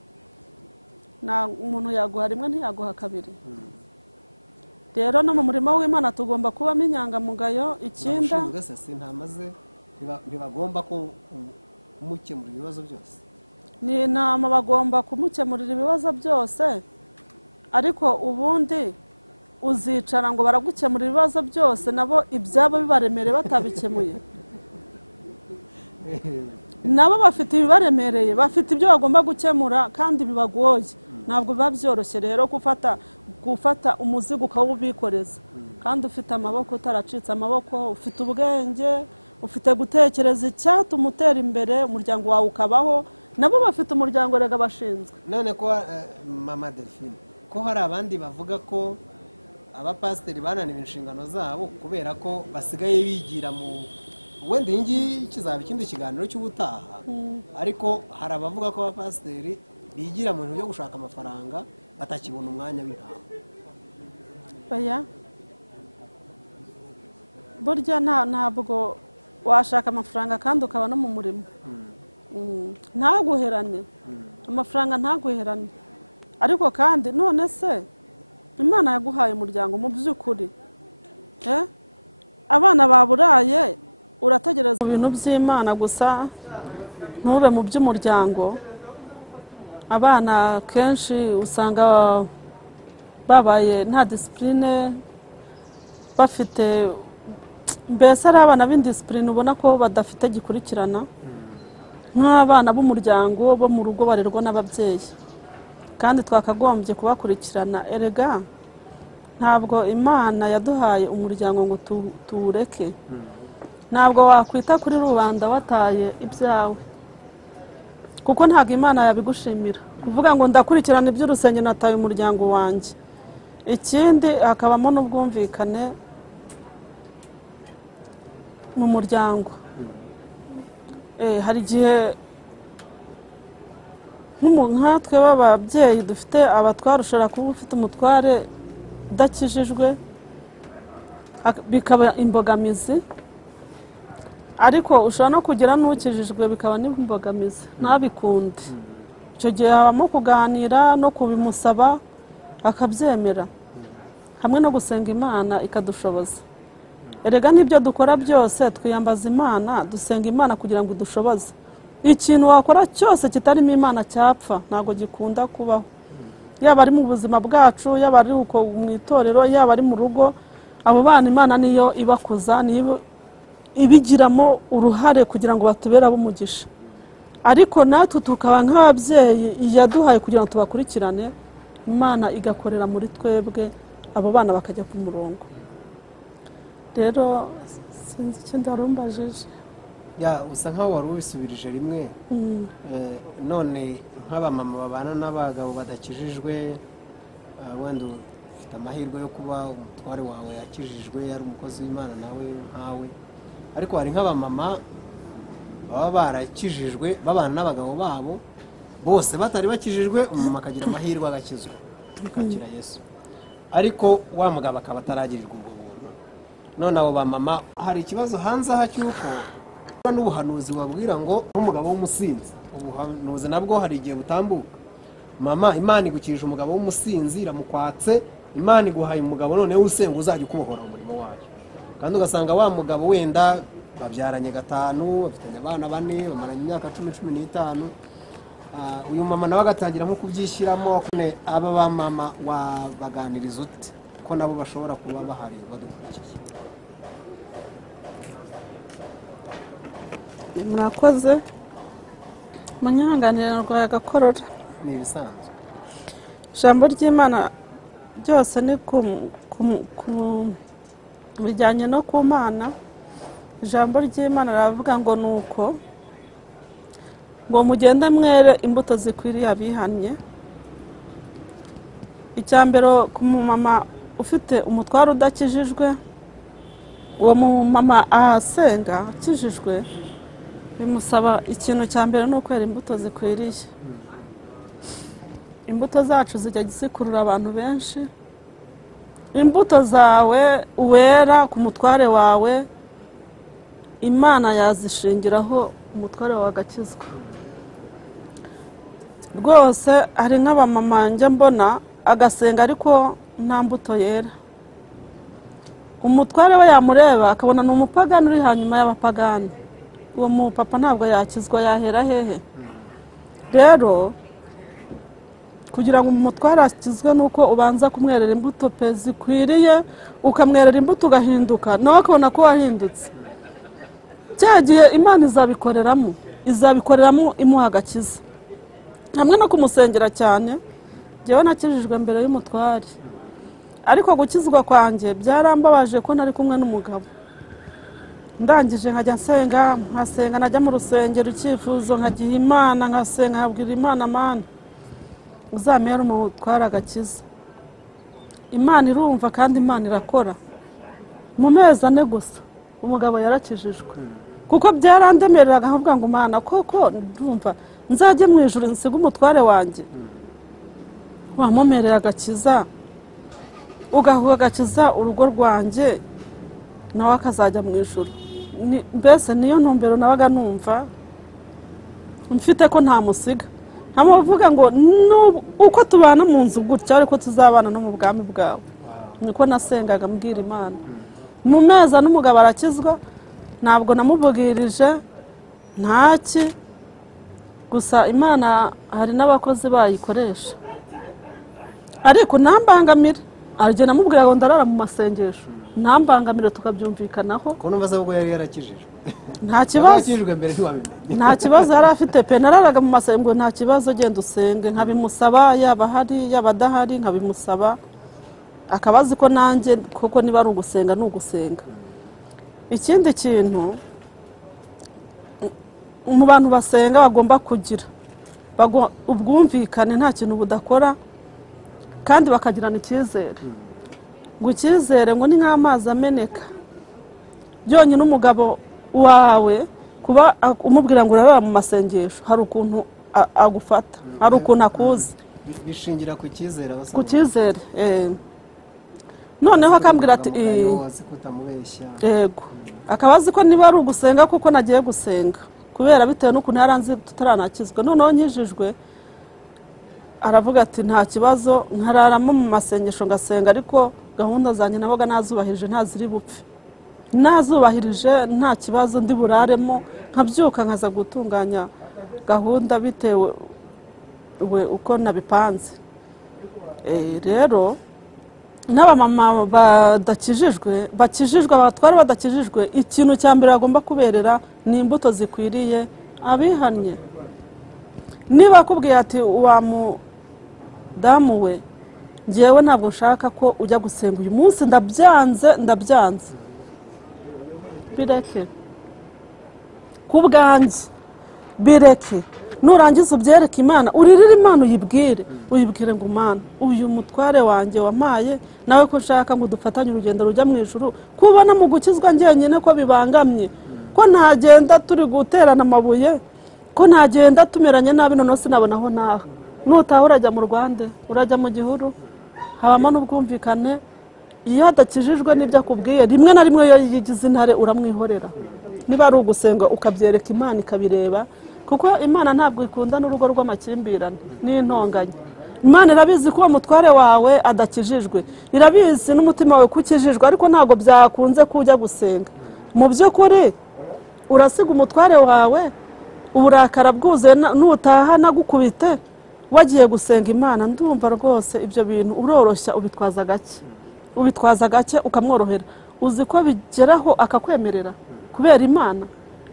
na umuntu yaguha rimwe ntiyaguha kabiri. Rero no mu murimo w'Imana tugomba kubamo inyangamugayo. Ikindi ntibagomba kumukemurira ibibazo byose, ni intama bagomba kumukemurira ibibazo byose, ariko ubundi uzicara ngo baragukemurira ibibazo byose nabo ibyabo bibaremereye batabikemuye. Nabo bafite ibibaremereye, bafite ibyo bagomba gukemura kandi bibagoye, ntabwo biba byoroshye rero gufata umuzigo ukawubikoreza. Kandi ufite amaboko, utaracitse amaboko, ufite ubwenge, ufite gutekereza icyatuma utera imbere, umuryango wawe ukabaho. Nabo bafite umuryango rega bashinzwe. None ko Mama Delphine, ko hari abandi bavuga ko abapasiteri bananiwe inshingano zabo kubera ko basigaye bigira mu wenda iyi kizaba ikindi kiganiro cy'ubutaha, ariko hari abavuga ko abapasiteri bigira mu bintu byo gushaka amafaranga batakibona umwanya w'intama. Oya, burya ntabwo washaka amafaranga kandi ukaba no mu murimo. Ntaguherane amafaranga, ntaguherane. Ariko kandi none se Imana yaguhaye umuryango mu by'ukuri, abana baburaye urategereza ibintu by'Imana gusa, ntube mu by'umuryango. Abana kenshi usanga babaye nta disipurine bafite, mbese ari abana b'indisipurine ubona ko badafite gikurikirana, nk'abana b'umuryango bo mu rugo barerwa n'ababyeyi, kandi twakagombye kubakurikirana. Erega ntabwo Imana yaduhaye umuryango ngo tuwureke. Ntabwo wakwita kuri rubanda wataye ibyawe, kuko ntabwo Imana yabigushimira kuvuga ngo ndakurikirana iby'urusengero nataye umuryango wanjye. Ikindi hakabamo n'ubwumvikane mu muryango. Hari igihe nkatwe b'ababyeyi dufite abatware, ushobora kuba ufite umutware udakijijwe bikaba imbogamizi, ariko ushobora no kugira n'ukijijwe bikaba n'imbogamizi ntabikunde. Icyo gihe habamo kuganira no kubimusaba akabyemera, hamwe no gusenga Imana ikadushoboza. Erega n'ibyo dukora byose twiyambaza Imana, dusenga Imana kugira ngo idushoboze. Ikintu wakora cyose kitarimo Imana cyapfa, ntabwo gikunda kubaho. Yaba ari mu buzima bwacu, yaba ari uko mu itorero, yaba ari mu rugo, abo bana Imana niyo ibakuza, niyo ibigiramo uruhare kugira ngo batubere ab'umugisha. Ariko natwe tukaba nk'ababyeyi yaduhaye kugira ngo tubakurikirane, Imana igakorera muri twebwe, abo bana bakajya ku murongo. Rero sinzi ikindi warumbajije. Usa nkaho wari ubisubirije rimwe. None nk'abamama babana n'abagabo badakijijwe, wenda ufite amahirwe yo kuba umutware wawe yakijijwe, ari umukozi w'Imana nawe nkawe, ariko hari nk'abamama baba barakijijwe babana n'abagabo babo bose batari bakijijwe, umumama akagira amahirwe agakizwa akakira Yesu, ariko wa mugabo akaba ataragirirwa ubwo buntu. None abo bamama hari ikibazo hanze aha cy'uko n'ubuhanuzi babwira ngo n'umugabo w'umusinzi, ubuhanuzi nabwo hari igihe butambuka. Mama, Imana igukirije umugabo w'umusinzi, iramukwatse, Imana iguhaye umugabo none usenga uzajya ukubohora umurimo wayo. Kandi ugasanga wa mugabo wenda babyaranye 5, bafitanye abana 4, bamaranye imyaka 10-15. Uyu mama nawe agatangira nko kubyishyiramo. Aba bamama wabaganiriza ute ko nabo bashobora kuba bahari badukurikiye? Murakoze. Munyanganira rwa gakorora. Ni ibisanzwe. Ijambo ry'Imana byose ni bijyanye no ku Mana. Ijambo ry'Imana riravuga ngo nuko ngo mugende mwere imbuto zikwiriye abihannye. Icyambere ku mumama ufite umutwaro udakijijwe, uwo mumama asenga akijijwe, bimusaba ikintu cyambere no kwera imbuto zikwiriye. Imbuto zacu zijya zikurura abantu benshi. Imbuto zawe uwera ku mutware wawe, Imana yazishingiraho umutware wawe agakizwa. Rwose hari nk'abamama njya mbona agasenga ariko nta mbuto yera. Umutware we yamureba akabona ni umupagani uri hanyuma y'abapagani. Uwo mupapa ntabwo yakizwa, yahera hehe? Rero kugira ngo umutware akizwe nuko ubanza kumwerera imbuto pe zikwiriye, ukamwerera imbuto ugahinduka, nawe akabona ko wahindutse. Cya gihe Imana izabikoreramo imuha agakiza. Hamwe no kumusengera cyane, njyewe nakijijwe mbere y'umutware, ariko gukizwa kwanjye byarambabaje ko nari kumwe n'umugabo. Ndangije nkajya nkasenga, najya mu rusengero icyifuzo nkagiha Imana, nkasenga nkabwira Imana, Mana uzamere umutware agakiza. Imana irumva kandi Imana irakora. Mu mezi 4 gusa umugabo yarakijijwe, kuko byarandemereraga nkavuga ngo Mana koko ndumva nzajye mu ijuru nsiga umutware wanjye. Wamumerera agakiza, ugahuga agakiza urugo rwanjye, nawe akazajya mu ijuru. Mbese niyo ntumbero nabaga numva mfite ko nta musiga. Ntamuvuga ngo uko tubana mu nzu gutya ariko tuzabana no mu bwami bwawe. Niko nasengaga mbwira Imana. Mu meza n'umugabo arakizwa, ntabwo namubugirije ntaki. Gusa Imana hari n'abakozi bayikoresha, ariko ntambangamira. Arije namubwira ngo ndarara mu masengesho, ntambangamira tukabyumvikanaho. Ko numva zabwo yari yarakijijwe. Nta kibazo. Yarakijijwe mbere ntiwamenye. Nta kibazo yari afite pe, nararaga mu masengesho, nta kibazo, genda usenge, nkabimusaba, yaba hari yaba adahari nkabimusaba. Akabazi ko nanjye koko niba ari ugusenga n'ugusenga. Ikindi kintu mu bantu basenga bagomba kugira ubwumvikane, nta kintu budakora, kandi bakagirana icyizere. Ngo icyizere ngo ni nk'amazi ameneka. Byonyine umugabo wawe kuba umubwira ngo urarara mu masengesho, hari ukuntu agufata, hari ukuntu akuzi. Bishingira ku cyizere abasaba. Ku cyizere noneho akambwira ati yego, akabazi ko niba ari ugusenga kuko nagiye gusenga, kubera bitewe n'ukuntu yaranze tutaranakizwa. Noneho nkijijwe aravuga ati nta kibazo, nkararamo mu masengesho ngasenga, ariko gahunda zanjye nabaga nazubahirije, ntaziri bupfe. Nazubahirije nta kibazo, ndi buraremo, nkabyuka nkaza gutunganya gahunda bitewe uko nabipanze. Rero n'abamama bakijijwe, abatware badakijijwe, ikintu cyambere bagomba kuberera ni imbuto zikwiriye abihannye. Niba akubwiye ati wa mudamu we, njyewe ntabwo nshaka ko ujya gusenga uyu munsi, ndabyanze, bireke ku bwanjye, bireke. Nurangiza ubyereke Imana, uririre Imana, uyibwire ngo Mana uyu mutware wanjye wampaye, nawe ko nshaka ngo dufatanye urugendo rujya mu ijuru. Kubona mu gukizwa njyenyine ko bibangamye, ko ntagenda turi guterana amabuye, ko ntagenda tumeranye nabi, none sinabonaho naho. Nutaha urajya mu Rwanda, urajya mu gihuru, habamo n'ubwumvikane. Iyo adakijijwe n'ibyo akubwiye, rimwe na rimwe iyo yigize intare uramwihorera. Niba ari ugusenga ukabyereka Imana ikabireba, kuko Imana ntabwo ikunda n'urugo rw'amakimbirane n'intonganya. Imana irabizi ko umutware wawe adakijijwe, irabizi n'umutima wawe kukijijwe, ariko ntabwo byakunze kujya gusenga. Mu by'ukuri urasiga umutware wawe uburakara bwuzuye, nutaha nagukubite wagiye gusenga Imana. Ndumva rwose ibyo bintu uroroshya, ubitwaza gake ukamworohera. Uzi ko bigeraho akakwemerera kubera Imana.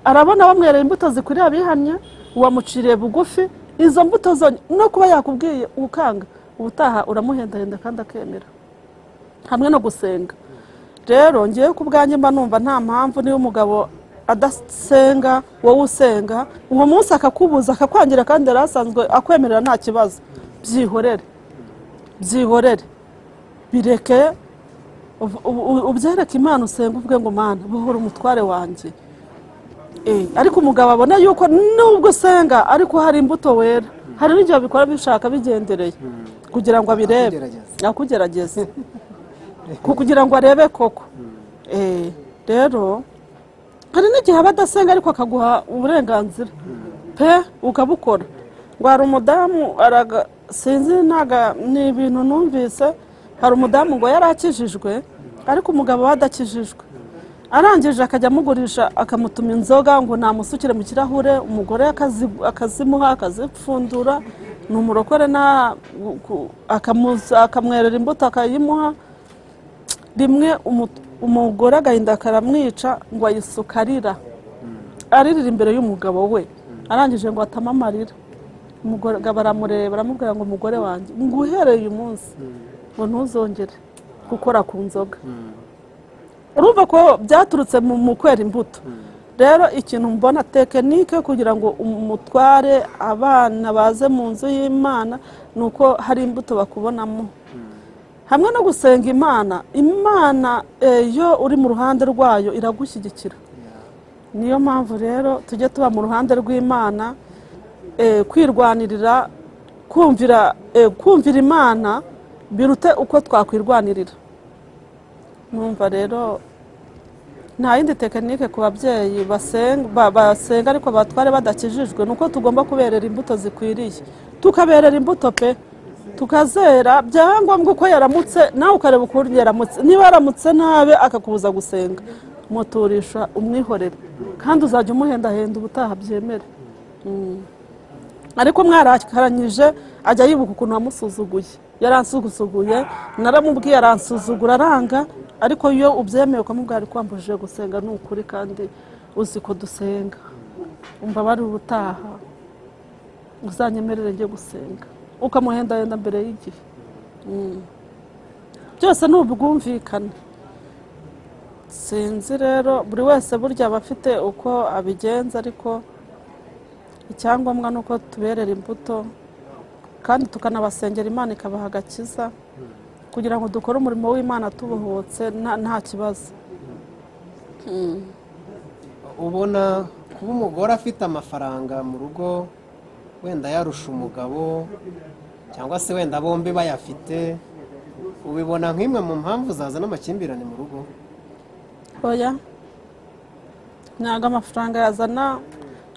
Arabona bamwerera imbuto zikwiriye abihannye, uwamuciriye bugufi. Izo mbuto no kuba yakubwiye ukanga, ubutaha uramuhendahenda kandi akemera. Hamwe no gusenga rero ngiye ku bwanjye mba numva nta mpamvu niyo umugabo adasenga wowe usenga uwo munsi akakubuza akakwangira kandi yari asanzwe akwemerera nta kibazo, byihorere byihorere bireke ubyereke Imana usenga uvuge ngo Mana buhora umutware wanjye. Ariko umugabo abona yuko nubwo usenga ariko hari imbuto wera, hari n'igihe bikora bishaka bigendereye kugira ngo abirebe akugerageze kugira ngo arebe koko. Rero hari n'igihe aba adasenga ariko akaguha uburenganzira pe ukabukora. Ngo hari umudamu sinzi ni ibintu numvise, hari umudamu ngo yari akijijwe ariko umugabo adakijijwe, arangije akajya amugurisha akamutuma inzoga ngo namusukire mu kirahure, umugore akazimuha akazipfundura, ni umurokore akamwerera imbuto akayimuha, rimwe umugore agahinda karamwica ngo ayisuka aririra imbere y'umugabo we, arangije ngo atama amarira. Umugabo aramureba aramubwira ngo umugore wanjye ngo uhereye uyu munsi ngo ntuzongere gukora ku nzoga. Urumva ko byaturutse mu kwera imbuto. Rero ikintu mbona tekinike kugira ngo umutware abana baze mu nzu y'Imana nuko hari imbuto bakubonamo, hamwe no gusenga Imana. Imana iyo uri mu ruhande rwayo iragushyigikira. Niyo mpamvu rero tujye tuba mu ruhande rw'Imana, kwirwanirira, kumvira Imana birute uko twakwirwanirira. Numva rero nta yindi tekinike ku babyeyi basenga ariko batware badakijijwe, nuko tugomba kuberera imbuto zikwiriye, tukaberera imbuto pe tukazera. Byangombwa uko yaramutse nawe ukareba ukuntu yaramutse, niba yaramutse nabe akakubuza gusenga muturisha umwihorere kandi uzajya umuhendahenda ubutaha byemere. Ariko mwarakaranyije ajya yibuka ukuntu wamusuzuguye, yaransugusuguye, naramubwiye aransuzugura aranga, ariko iyo ubyemeye ukamubwira ari kwambujije gusenga ni ukuri kandi uzi ko dusenga, umva bari ubutaha uzanyemerere njye gusenga, ukamuhendahenda mbere y'igihe. Byose ni ubwumvikane. Sinzi rero buri wese burya aba afite uko abigenza, ariko icyangombwa ni uko tuberera imbuto kandi tukanabasengera Imana ikabaha agakiza kugira ngo dukore umurimo w'Imana tubohotse nta kibazo. Ubona kuba umugore afite amafaranga mu rugo wenda yarusha umugabo cyangwa se wenda bombi bayafite, ubibona nk'imwe mu mpamvu zazana amakimbirane mu rugo? Oya, ntabwo amafaranga yazana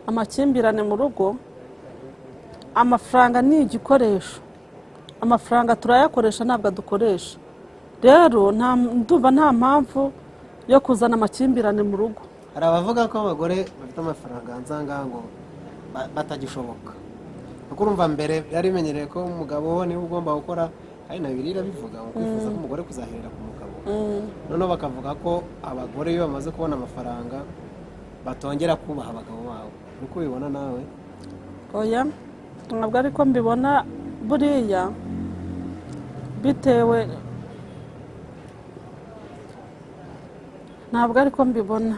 amakimbirane mu rugo. Amafaranga ni igikoresho, amafaranga turayakoresha ntabwo adukoresha. Rero ndumva nta mpamvu yo kuzana amakimbirane mu rugo. Hari abavuga ko abagore bafite amafaranga hanze aha ngaha ngo batagishoboka, kuko urumva mbere yari bimenyereye ko umugabo niwe ugomba gukora, ari na Bibiliya bivuga ngo kwifuza ko umugore kuzaherera ku mugabo. Noneho bakavuga ko abagore iyo bamaze kubona amafaranga batongera kubaha abagabo babo. Uko ubibona nawe? Oya, ntabwo ariko mbibona. Buriya bitewe, ntabwo ariko mbibona,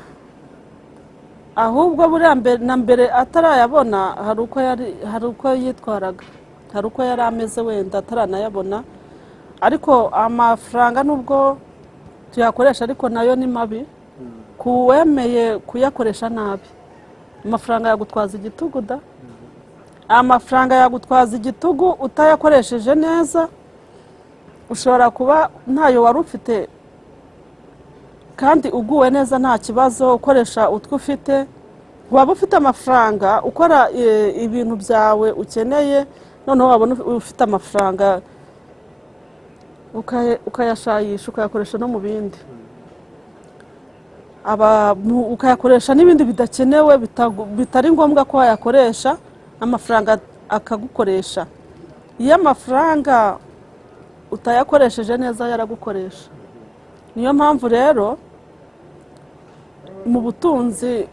ahubwo buriya mbere atarayabona hari uko yitwaraga, hari uko yari ameze wenda ataranayabona. Ariko amafaranga nubwo tuyakoresha ariko nayo ni mabi kuwemeye kuyakoresha nabi. Amafaranga yagutwaza igitugu da, amafaranga yagutwaza igitugu utayakoresheje neza. Ushobora kuba ntayo wari ufite kandi uguwe neza nta kibazo, ukoresha utwo ufite. Waba ufite amafaranga ukora ibintu byawe ukeneye, noneho wabona ufite amafaranga ukayashayisha ukayakoresha no mu bindi, ukayakoresha n'ibindi bidakenewe bitari ngombwa ko wayakoresha, amafaranga akagukoresha. Iyo amafaranga utayakoresheje neza yaragukoresha. Niyo mpamvu rero mu butunzi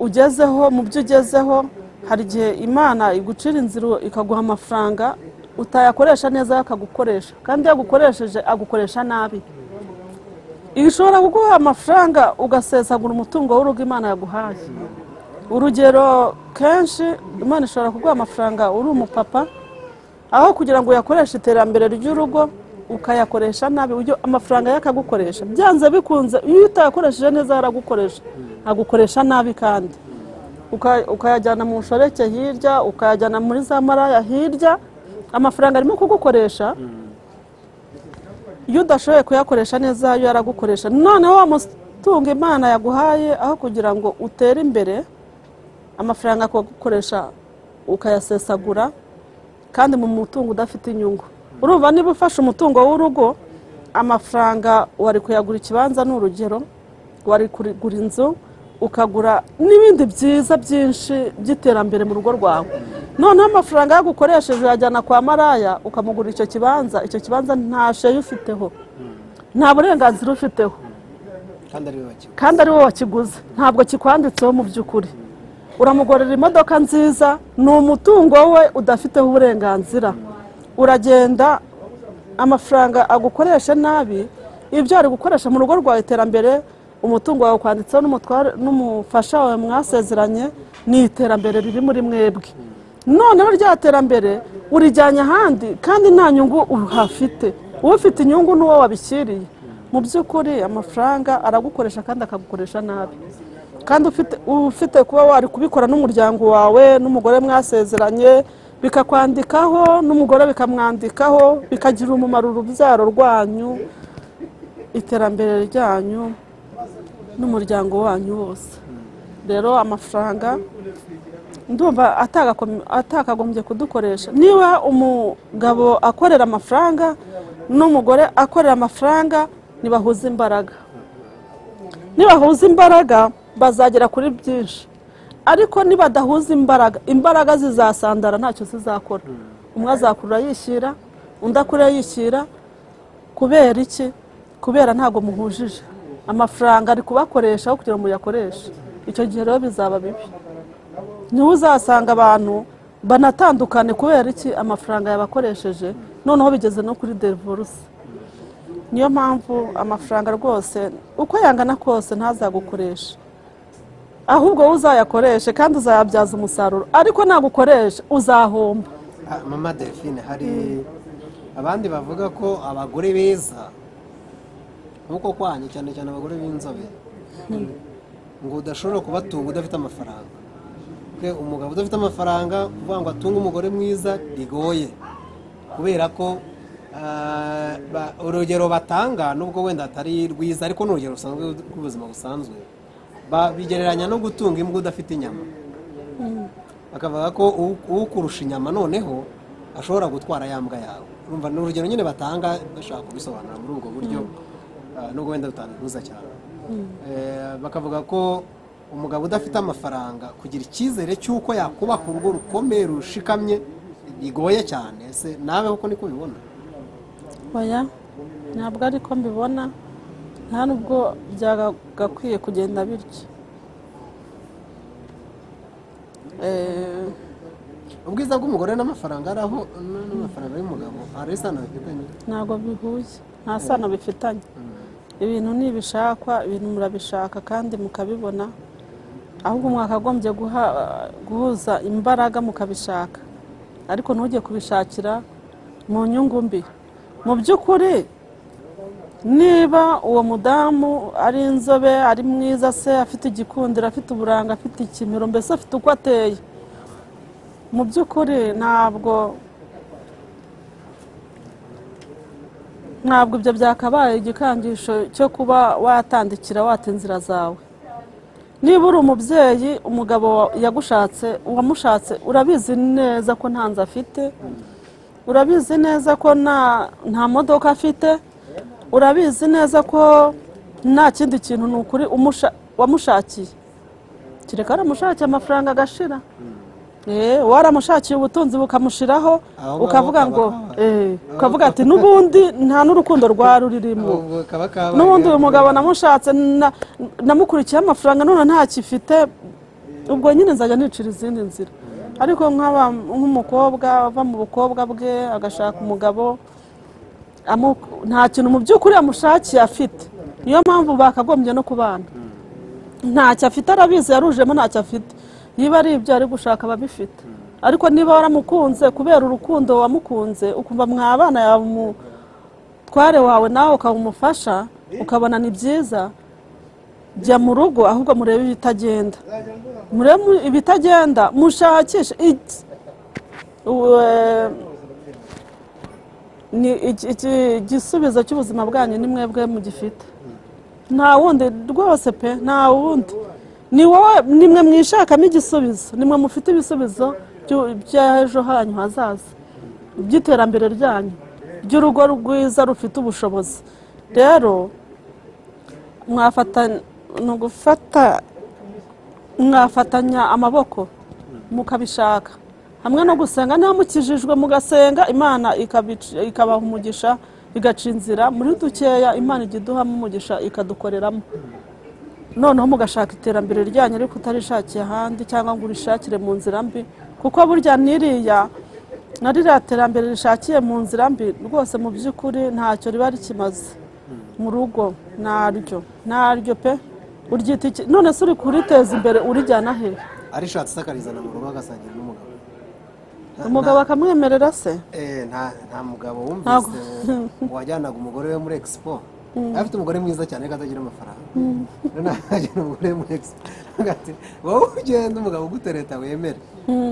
ugezeho, mu byo ugezeho, hari igihe Imana igucira inzira ikaguha amafaranga utayakoresha neza akagukoresha, kandi yagukoresheje agukoresha nabi. ishobora kuguha amafaranga ugasesagura umutungo w'urugo Imana yaguhaye. Urugero kenshi Imana ishobora kuguha amafaranga uri umupapa, aho kugira ngo uyakoreshe iterambere ry'urugo ukayakoresha nabi, amafaranga yakagukoresha byanze bikunze. Iyo utayakoresheje neza aragukoresha, agukoresha nabi, kandi ukayajyana mu nshoreke hirya, ukayajyana muri za maraya hirya, amafaranga arimo kugukoresha. Iyo udashoboye kuyakoresha neza yo yaragukoresha. Noneho wa mutungo Imana yaguhaye, aho kugira ngo utere imbere, amafaranga akagukoresha ukayasesagura, kandi mu mutungo udafite inyungu. Urumva niba ufashe umutungo w'urugo, amafaranga wari kuyagura ikibanza, n'urugero wari kugura inzu, ukagura n'ibindi byiza byinshi by'iterambere mu rugo rwawe. Noneho amafaranga yagukoresheje uyajyana kwa maraya, ukamugura icyo kibanza nta sheye ufiteho, nta burenganzira ufiteho, kandi ari wowe wakiguze, ntabwo kikwanditseho mu by'ukuri. Uramugorera imodoka nziza, ni umutungo we udafiteho uburenganzira. Uragenda amafaranga agukoresha nabi, ibyo ari gukoresha mu rugo rwawe iterambere, umutungo wawe kwanditseho n'umufasha wawe mwasezeranye, ni iterambere riri muri mwebwe. Noneho rya terambere urijyanye ahandi, kandi nta nyungu uhafite. Ufite inyungu n'uwo wabishyiriye. Mu by'ukuri amafaranga aragukoresha kandi akagukoresha nabi. Kandi ufite kuba wari kubikora n'umuryango wawe, n'umugore mwasezeranye, bikakwandikaho, n'umugore bikamwandikaho, bikagira umumaro urubyaro rwanyu, iterambere ryanyu, n'umuryango wanyu wose. Rero amafaranga ndumva atakagombye kudukoresha. Niba umugabo akorera amafaranga n'umugore akorera amafaranga, nibahuza imbaraga. Nibahuza imbaraga bazagera kuri byinshi. Ariko nibadahuza imbaraga zizasandara, ntacyo zizakora. Umwe azakurura yishyira, undi akurura yishyira. Kubera iki? Kubera ntago muhujije. Amafaranga ari kubakoresha kugira ngo muyakoreshe. Icyo gihe rero bizaba bibi. Niho uzasanga abantu banatandukane kubera iki? Amafaranga yabakoresheje, noneho bigeze no kuri divorce. Niyo mpamvu amafaranga rwose uko yangana kose ntazagukoresha, ahubwo uzayakoreshe kandi uzayabyaza umusaruro. Ariko nagukoresha uzahomba. Mama Delphine, hari abandi bavuga ko abagore beza nkuko kwanyu, cyane cyane abagore b'inzobe, ngo udashobora kubatunga udafite amafaranga. Umugabo udafite amafaranga uvuga ngo atunge umugore mwiza bigoye, kubera ko urugero batanga nubwo wenda atari rwiza, ariko n'urugero rusanzwe rw'ubuzima busanzwe, bigereranya no gutunga imbwa udafite inyama. Bakavuga ko ukurusha inyama noneho ashobora gutwara ya mbwa yawe. Urumva ni urugero nyine batanga, bashaka kubisobanura muri ubwo buryo, nubwo wenda butabihuza cyane. Bakavuga ko umugabo udafite amafaranga kugira icyizere cy'uko yakubaka urugo rukomeye rushikamye bigoye cyane. Ese nawe uko niko ubibona? Oya, ntabwo ariko mbibona, nta nubwo byagakwiye kugenda bityo. Ubwiza bw'umugore n'amafaranga araho n'amafaranga y'umugabo hari isano bifitanye? Ntabwo bihuye, nta sano bifitanye. Ibintu nibishakwa, ibintu murabishaka kandi mukabibona, ahubwo mwakagombye guhuza imbaraga mukabishaka, ariko ntujye kubishakira mu nyungu mbi. Mu by'ukuri niba uwo mudamu ari inzobe, ari mwiza, se afite igikundiro, afite uburanga, afite ikimero, mbese afite uko ateye, mu by'ukuri ntabwo ibyo byakabaye igikangisho cyo kuba watandikira wata inzira zawe. Niba uri umubyeyi, umugabo yagushatse, uwamushatse urabizi neza ko nta nzu afite, urabizi neza ko nta modoka afite, urabizi neza ko nta kindi kintu ni ukuri wamushakiye. Kereka aramushakiye amafaranga agashira, waramushakiye ubutunzi bukamushiraho, ukavuga ngo ukavuga ati n'ubundi nta n'urukundo rwa ruririmo, n'ubundi uyu mugabo namushatse namukurikiye amafaranga none ntakifite, ubwo nyine nzajya nicira izindi nzira. Ariko nk'umukobwa ava mu bukobwa bwe agashaka umugabo nta kintu mu by'ukuri yamushakiye afite, niyo mpamvu bakagombye no kubana ntacyo afite arabizi yarujemo ntacyo afite niba ari ibyo ari gushaka ababifite ariko niba waramukunze kubera urukundo wamukunze ukumva mwabana yawe umutware wawe nawe ukabumufasha ukabona ni byiza jya mu rugo ahubwo murebe ibitagenda murebe ibitagenda mushakishe ni igisubizo cy'ubuzima bwanyu ni mwebwe mugifite nta wundi rwose pe nta wundi ni wowe nimwe mwishakamo igisubizo nimwe mufite ibisubizo by'ejo hanyu hazaza by'iterambere ryanyu ry'urugo rwiza rufite ubushobozi rero mwafatanya amaboko mukabishaka hamwe no gusenga niba mukijijwe mugasenga imana ikabaha umugisha igaca inzira muri dukeya imana ijya iduhamo umugisha ikadukoreramo noneho mugashaka iterambere ryanyu ariko utarishakiye ahandi cyangwa ngo urishakire mu nzira mbi kuko burya na ririya terambere rishakiye mu nzira mbi rwose mu by'ukuri ntacyo riba rikimaze mu rugo naryo pe uryita iki none se uri kuriteza imbere urijyana he arishatse se akarizana mu rugo agasangira n'umugabo umugabo akamwemerera se nta mugabo wumvise wajyanaga umugore we muri expo afite umugore mwiza cyane ko atagira amafaranga ntajyana umugore muri expo wowe ugenda umugabo ugutereta wemere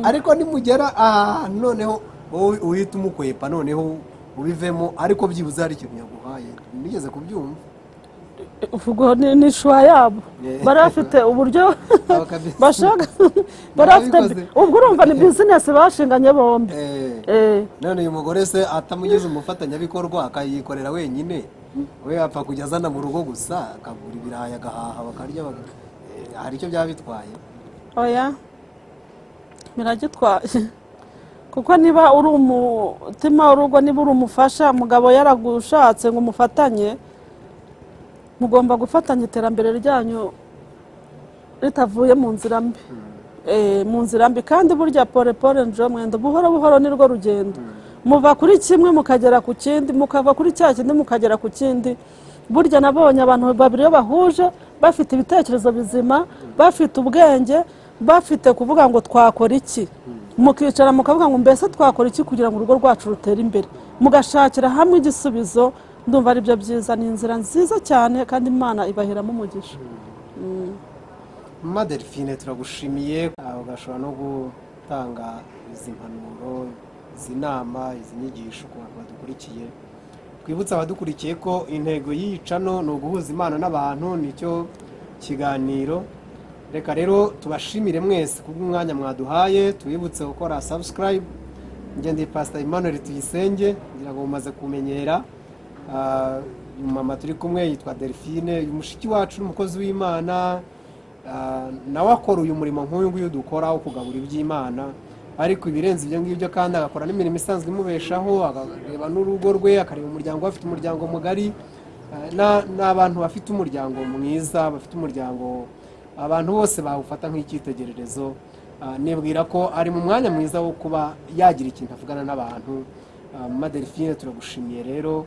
ariko nimugera ahantu noneho wowe uhita umukwepa noneho ubivemo ariko byibuze hari ikintu yaguhaye nigeze kubyumva ubwo ni shuwa yabo barafite uburyo bashaka barafite ubwo urumva ni bizinesi bashinganye bombi none uyu mugore se atamugize umufatanyabikorwa akayikorera wenyine we yapfa kujya azana mu rugo gusa akagura ibirayi agahaha bakarya hari icyo byaba bitwaye oya biragitwaye kuko niba uri umutima w'urugo niba uri umufasha umugabo yaragushatse ngo umufatanye mugomba gufatanya iterambere ryanyu ritavuye mu nzira mbi mu nzira mbi kandi burya pole njo mwendo buhoro buhoro nirwo rugendo muva kuri kimwe mukagera ku kindi mukava kuri cya kindi mukagera ku kindi burya nabonye abantu babiri iyo bahuje bafite ibitekerezo bizima bafite ubwenge bafite kuvuga ngo twakora iki mukicara mukavuga ngo mbese twakora iki kugira ngo urugo rwacu rutere imbere mugashakira hamwe igisubizo ndumva ari byo byiza ni inzira nziza cyane kandi imana ibaheramo umugisha Mama Delphine turagushimiye ugashobora no gutanga izi mpanuro izi nama izi nyigisho ku bantu badukurikiye twibutsa abadukurikiye ko intego y'iyicano ni uguhuza imana n'abantu nicyo kiganiro reka rero tubashimire mwese kubw'umwanya mwaduhaye tubibutse gukora subscribe ngende Pastor Emmanuel Tuyisenge ngira ngo mumaze kumenyera mama turi kumwe yitwa Delphine umushiki wacu n'umukozi w'Imana nawe akora uyu murimo nk'uyu nguyu dukora wo kugabura iby'Imana ariko ibirenze ibyo ngibyo kandi agakora n'imirimo isanzwe imubeshaho akareba n'urugo rwe akareba umuryango afite umuryango mugari n'abantu bafite umuryango mwiza bafite umuryango abantu bose bawufata nk'icyitegererezo nibwira ko ari mu mwanya mwiza wo kuba yagira ikintu avugana n'abantu Mama Delphine turagushimiye rero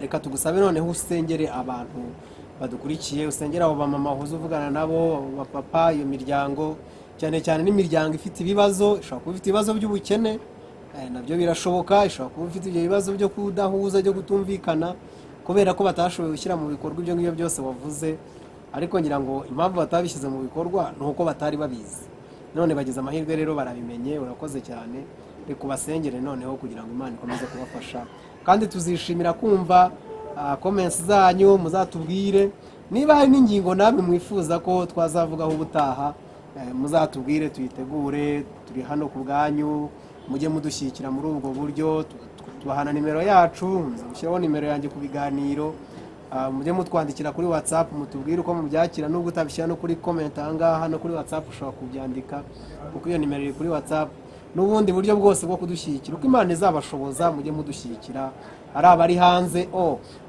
reka tugusabe noneho usengere abantu badukurikiye usengera abo bamama uhuze uvugana nabo bapapa iyo miryango cyane cyane n'imiryango ifite ibibazo ishobora kuba ifite ibibazo by'ubukene nabyo birashoboka ishobora kuba ifite ibyo bibazo byo kudahuza byo kutumvikana kubera ko batashoboye gushyira mu bikorwa ibyo ngibyo byose wavuze ariko ngira ngo impamvu batabishyize mu bikorwa ni uko batari babizi none bagize amahirwe rero barabimenye urakoze cyane reka ubasengere noneho kugira ngo Imana ikomeze kubafasha kandi tuzishimira kumva comments zanyu muzatubwire niba hari n'ingingo namwe mwifuza ko twazavugaho ubutaha muzatubwire tuyitegure turi hano ku bwanyu mujye mudushyikira muri ubwo buryo tubahana nimero yacu nzashyiraho nimero yanjye ku biganiro mujye mutwandikira kuri WhatsApp mutubwire uko mubyakira nubwo utabishyira no kuri comment ahangaha no kuri WhatsApp ushobora kubyandika kuko iyo nimero iri kuri WhatsApp n'ubundi buryo bwose bwo kudushyigikira uko Imana izabashoboza mujye mudushyigikira ari abari hanze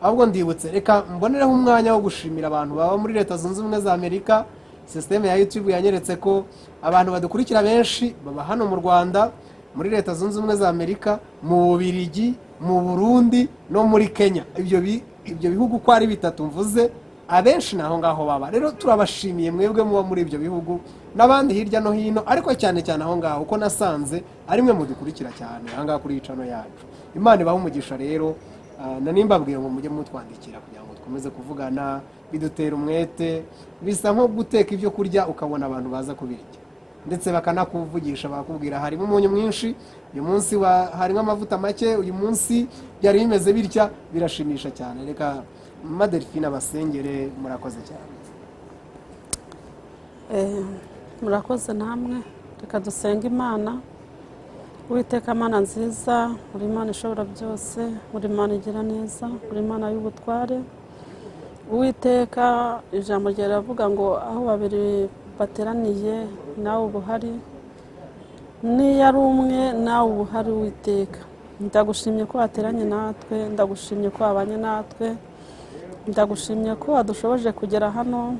ahubwo ndibutse reka mbonereho umwanya wo gushimira abantu baba muri Leta Zunze Ubumwe za Amerika systeme ya YouTube yanyeretse ko abantu badukurikira benshi baba hano mu Rwanda muri Leta Zunze Ubumwe za Amerika mu Bubiligi mu Burundi no muri Kenya ibyo ibyo bihugu ko ari bitatu mvuze abenshi naho ngaho baba. Rero turabashimiye mwebwe muba muri ibyo bihugu n'abandi hirya no hino, ariko cyane cyane aho ngaho uko nasanze ari mwe mudukurikira cyane aha ngaha kuri icano yacu. Imana ibahe umugisha rero, na nimbabwiye ngo mujye mutwandikira kugira ngo dukomeze kuvugana, bidutera umwete. Bisa nko guteka ibyo kurya ukabona abantu baza kubirya ndetse bakanakuvugisha bakubwira harimo umunyu mwinshi, uyu munsi harimo amavuta make, uyu munsi byari bimeze bitya, birashimisha cyane. Reka Mama Delphine abasengere. Murakoze cyane. Murakoze namwe. Reka dusenga Imana. Uwiteka Mana nziza, uri Imana ishobora byose, uri Imana igira neza, uri Imana y'ubutware. Uwiteka ijambo ryawe riravuga ngo aho babiri bateraniye nawe ubuhari, niyo ari umwe nawe ubuhari. Uwiteka ndagushimye ko wateranye natwe, ndagushimye ko wabanye natwe, ndagushimye ko wadushoboje kugera hano,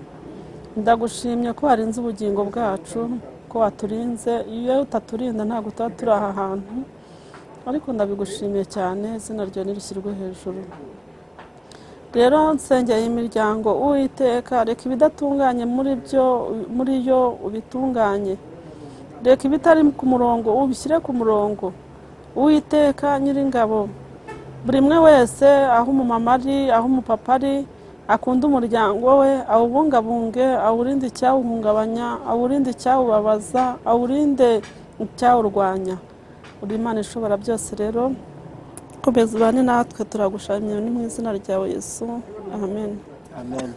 ndagushimye ko warinze ubugingo bwacu, ko waturinze. Iyo utaturinda ntabwo tuba turi aha hantu, ariko ndabigushimiye cyane, izina ryawe nirishyirwe hejuru. Rero nsengeye imiryango Uwiteka, reka ibidatunganye muri yo ubitunganye, reka ibitari ku murongo ubishyire ku murongo. Uwiteka Nyiringabo, buri mwe wese aho umumama ari, aho umupapa ari, akunda umuryango we, awubungabunge, awurinde icyawuhungabanya, awurinde icyawubabaza, awurinde icyawurwanya. Uri Imana ishobora byose. Rero komeza ubane natwe, turagushimira ni mu izina ryawe Yesu, amen. Amen.